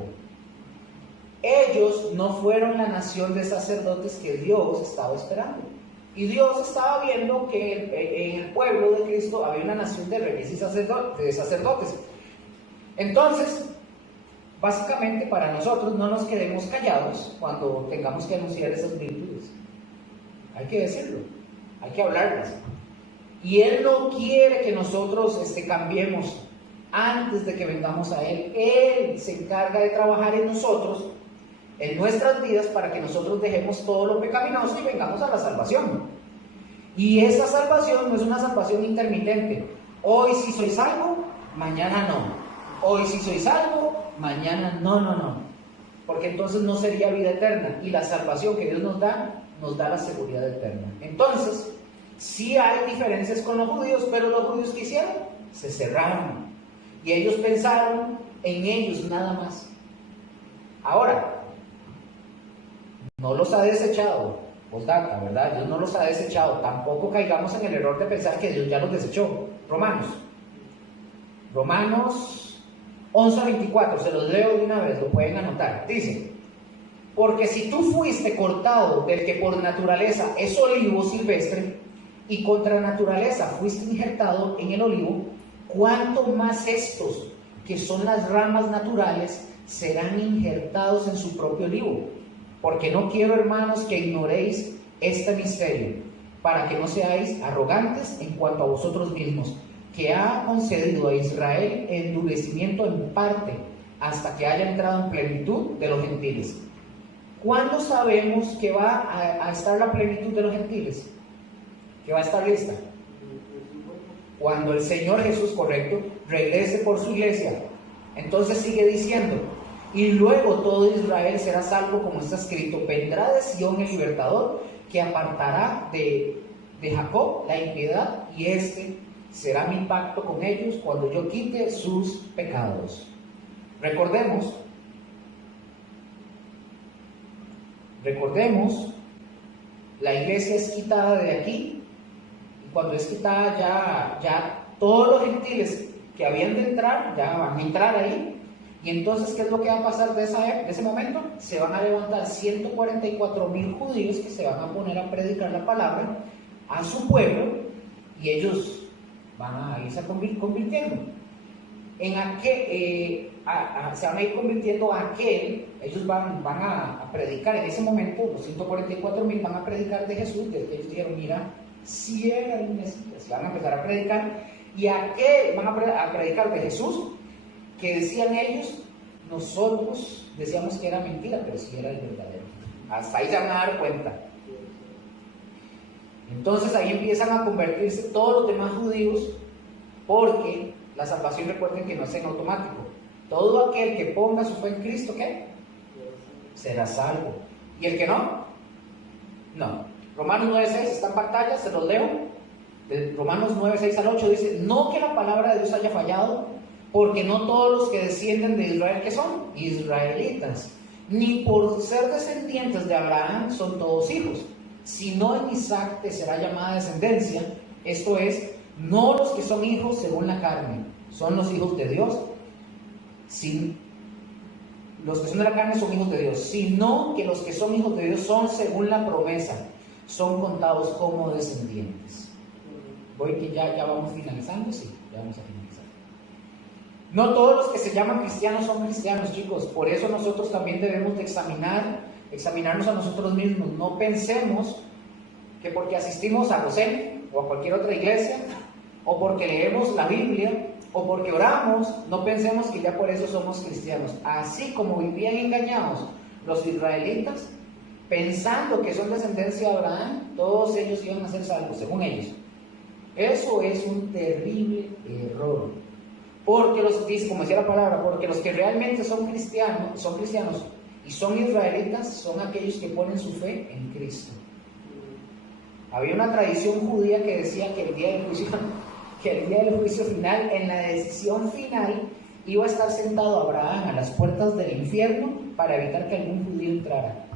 Ellos no fueron la nación de sacerdotes que Dios estaba esperando. Y Dios estaba viendo que en el pueblo de Cristo había una nación de reyes y sacerdotes. Entonces, básicamente para nosotros no nos quedemos callados cuando tengamos que anunciar esas virtudes. Hay que decirlo, hay que hablarlas. Y Él no quiere que nosotros cambiemos antes de que vengamos a Él. Él se encarga de trabajar en nosotros, en nuestras vidas, para que nosotros dejemos todo lo pecaminoso y vengamos a la salvación. Y esa salvación no es una salvación intermitente. Hoy sí soy salvo, mañana no. Hoy sí soy salvo, mañana no. Porque entonces no sería vida eterna. Y la salvación que Dios nos da la seguridad eterna. Entonces, sí hay diferencias con los judíos, pero los judíos ¿qué hicieron? Se cerraron. Y ellos pensaron en ellos nada más. Ahora, no los ha desechado. Postdata, ¿verdad? Dios no los ha desechado. Tampoco caigamos en el error de pensar que Dios ya los desechó. Romanos 11:24, se los leo de una vez, lo pueden anotar. Dice: porque si tú fuiste cortado del que por naturaleza es olivo silvestre, y contra naturaleza fuiste injertado en el olivo, ¿cuánto más estos, que son las ramas naturales, serán injertados en su propio olivo? Porque no quiero, hermanos, que ignoréis este misterio, para que no seáis arrogantes en cuanto a vosotros mismos, que ha concedido a Israel endurecimiento en parte, hasta que haya entrado en plenitud de los gentiles. ¿Cuándo sabemos que va a estar la plenitud de los gentiles? ¿Que va a estar lista? Cuando el Señor Jesús, correcto, regrese por su iglesia. Entonces sigue diciendo: y luego todo Israel será salvo, como está escrito: vendrá de Sión el libertador, que apartará de Jacob la impiedad, y este será mi pacto con ellos cuando yo quite sus pecados. Recordemos, la iglesia es quitada de aquí, y cuando es quitada ya todos los gentiles que habían de entrar, ya van a entrar ahí. Y entonces, ¿qué es lo que va a pasar de ese momento? Se van a levantar 144,000 judíos que se van a poner a predicar la palabra a su pueblo, y ellos van a irse convirtiendo. Se van a ir convirtiendo a aquel, ellos van a predicar en ese momento, los 144,000 van a predicar de Jesús, de que ellos dijeron: mira, si era el Mesías. Van a empezar a predicar, y a aquel van a predicar de Jesús, que decían ellos: nosotros decíamos que era mentira, pero sí era el verdadero. Hasta ahí se van a dar cuenta. Entonces ahí empiezan a convertirse todos los demás judíos, porque la salvación, recuerden que no es en automático. Todo aquel que ponga su fe en Cristo, ¿qué? Será salvo. ¿Y el que no? No. Romanos 9:6 está en pantalla, se los leo. De Romanos 9:6-8 dice: no que la palabra de Dios haya fallado, porque no todos los que descienden de Israel, que son israelitas, ni por ser descendientes de Abraham son todos hijos, sino en Isaac te será llamada descendencia. Esto es, no los que son hijos según la carne son los hijos de Dios, los que son de la carne son hijos de Dios, sino que los que son hijos de Dios son según la promesa, son contados como descendientes. Voy que ya vamos finalizando, sí, ya vamos a finalizar. No todos los que se llaman cristianos son cristianos, chicos. Por eso nosotros también debemos de examinarnos a nosotros mismos. No pensemos que porque asistimos a José o a cualquier otra iglesia, o porque leemos la Biblia, o porque oramos, no pensemos que ya por eso somos cristianos. Así como vivían engañados los israelitas, pensando que son descendencia de Abraham, todos ellos iban a ser salvos, según ellos. Eso es un terrible error. Porque como decía la palabra, porque los que realmente son cristianos y son israelitas son aquellos que ponen su fe en Cristo. Había una tradición judía que decía que el día del juicio final, en la decisión final, iba a estar sentado Abraham a las puertas del infierno para evitar que algún judío entrara.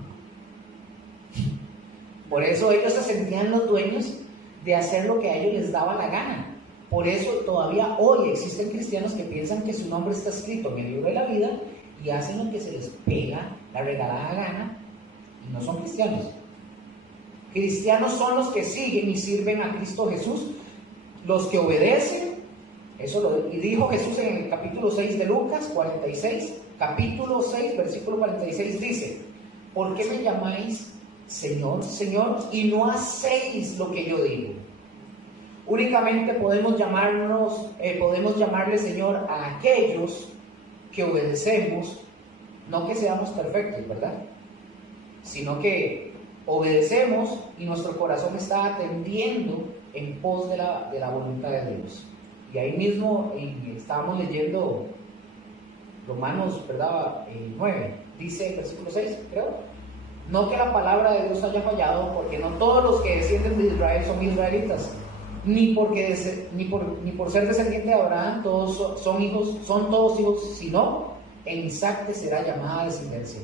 Por eso ellos se sentían los dueños de hacer lo que a ellos les daba la gana. Por eso todavía hoy existen cristianos que piensan que su nombre está escrito en el libro de la vida y hacen lo que se les pega la regalada gana, y no son cristianos. Cristianos son los que siguen y sirven a Cristo Jesús, los que obedecen. Y dijo Jesús en el capítulo 6 de Lucas 46, capítulo 6, versículo 46, dice: ¿por qué me llamáis Señor, Señor, y no hacéis lo que yo digo? Únicamente podemos llamarle Señor a aquellos que obedecemos, no que seamos perfectos, ¿verdad? Sino que obedecemos y nuestro corazón está atendiendo en pos de la voluntad de Dios. Y ahí mismo estábamos leyendo Romanos, ¿verdad? 9, dice, versículo 6, creo: no que la palabra de Dios haya fallado, porque no todos los que descienden de Israel son israelitas, ni por ser descendiente de Abraham todos son todos hijos, sino en Isaac te será llamada descendencia.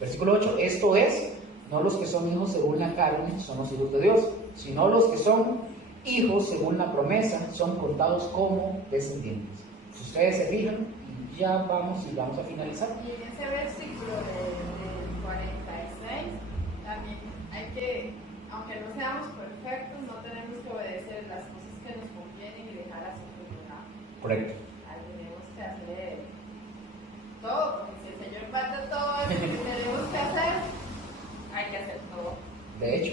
Versículo 8, esto es, No los que son hijos según la carne son los hijos de Dios, sino los que son hijos según la promesa son contados como descendientes. Si ustedes se fijan, ya vamos a finalizar. Y en ese versículo del 46, también hay que, aunque no seamos perfectos, no tenemos que obedecer las cosas que nos convienen y dejar a otros lugar. Correcto. Ahí tenemos que hacer todo, porque si el Señor manda todo eso que tenemos que hacer, hay que hacer todo. De hecho,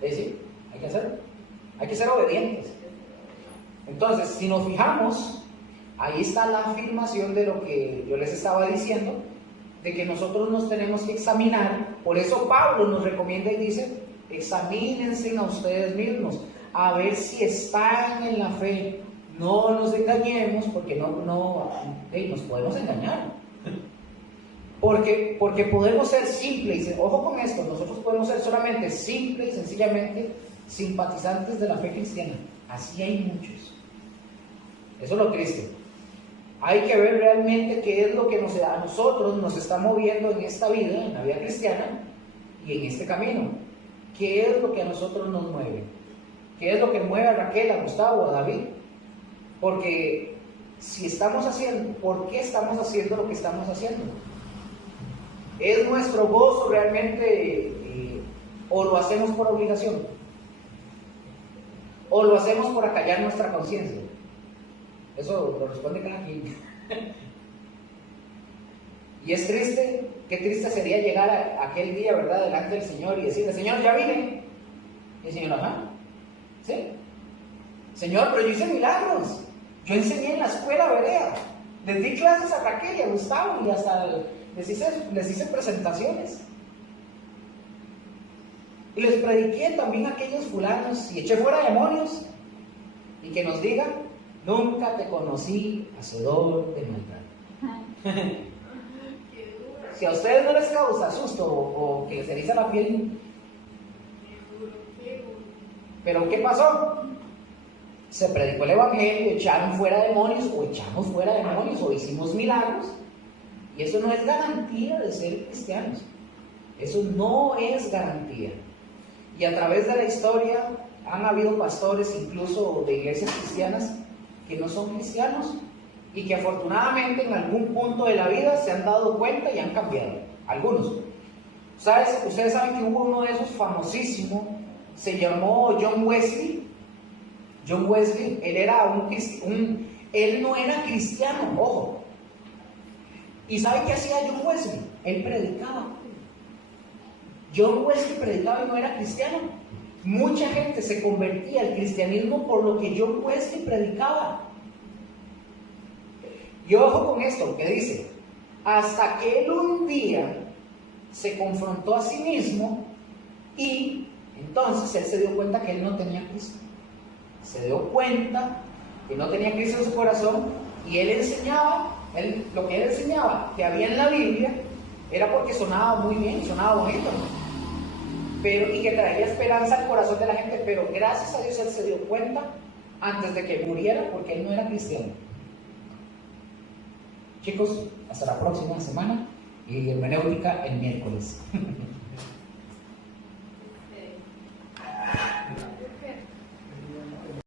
sí, hay que hacerlo. Hay que ser obedientes. Entonces, si nos fijamos, ahí está la afirmación de lo que yo les estaba diciendo, de que nosotros nos tenemos que examinar. Por eso Pablo nos recomienda y dice, examínense a ustedes mismos, a ver si están en la fe. No nos engañemos, porque nos podemos engañar. Porque podemos ser simples, ojo con esto, nosotros podemos ser solamente simples y sencillamente simpatizantes de la fe cristiana. Así hay muchos. Eso es lo triste. Hay que ver realmente qué es lo que a nosotros nos está moviendo en esta vida, en la vida cristiana y en este camino. ¿Qué es lo que a nosotros nos mueve? ¿Qué es lo que mueve a Raquel, a Gustavo, a David? Porque si estamos haciendo, ¿por qué estamos haciendo lo que estamos haciendo? ¿Es nuestro gozo realmente o lo hacemos por obligación? ¿O lo hacemos por acallar nuestra conciencia? Eso lo responde cada quien. Y es triste, qué triste sería llegar a aquel día, ¿verdad?, delante del Señor y decirle, Señor, ya vine. Y el Señor, ajá, ¿sí? Señor, pero yo hice milagros. Yo enseñé en la escuela Berea. Les di clases a Raquel y a Gustavo y hasta les hice presentaciones. Y les prediqué también a aquellos fulanos y eché fuera demonios. Y que nos digan, nunca te conocí hacedor de maldad. Si a ustedes no les causa susto o que les eriza la piel, pero ¿qué pasó? Se predicó el evangelio, echaron fuera demonios o echamos fuera demonios o hicimos milagros. Y eso no es garantía de ser cristianos. Eso no es garantía. Y a través de la historia han habido pastores incluso de iglesias cristianas que no son cristianos y que afortunadamente en algún punto de la vida se han dado cuenta y han cambiado. Algunos. Ustedes saben que hubo uno de esos famosísimos, se llamó John Wesley. John Wesley, él no era cristiano, ojo. ¿Y sabe qué hacía John Wesley? Él predicaba. John Wesley predicaba y no era cristiano. Mucha gente se convertía al cristianismo por lo que John Wesley predicaba. Y ojo con esto que dice, hasta que él un día se confrontó a sí mismo y entonces él se dio cuenta que él no tenía Cristo. Se dio cuenta que no tenía Cristo en su corazón y él enseñaba, lo que él enseñaba que había en la Biblia era porque sonaba muy bien, sonaba bonito, y que traía esperanza al corazón de la gente, pero gracias a Dios él se dio cuenta antes de que muriera porque él no era cristiano. Chicos, hasta la próxima semana y hermenéutica el miércoles.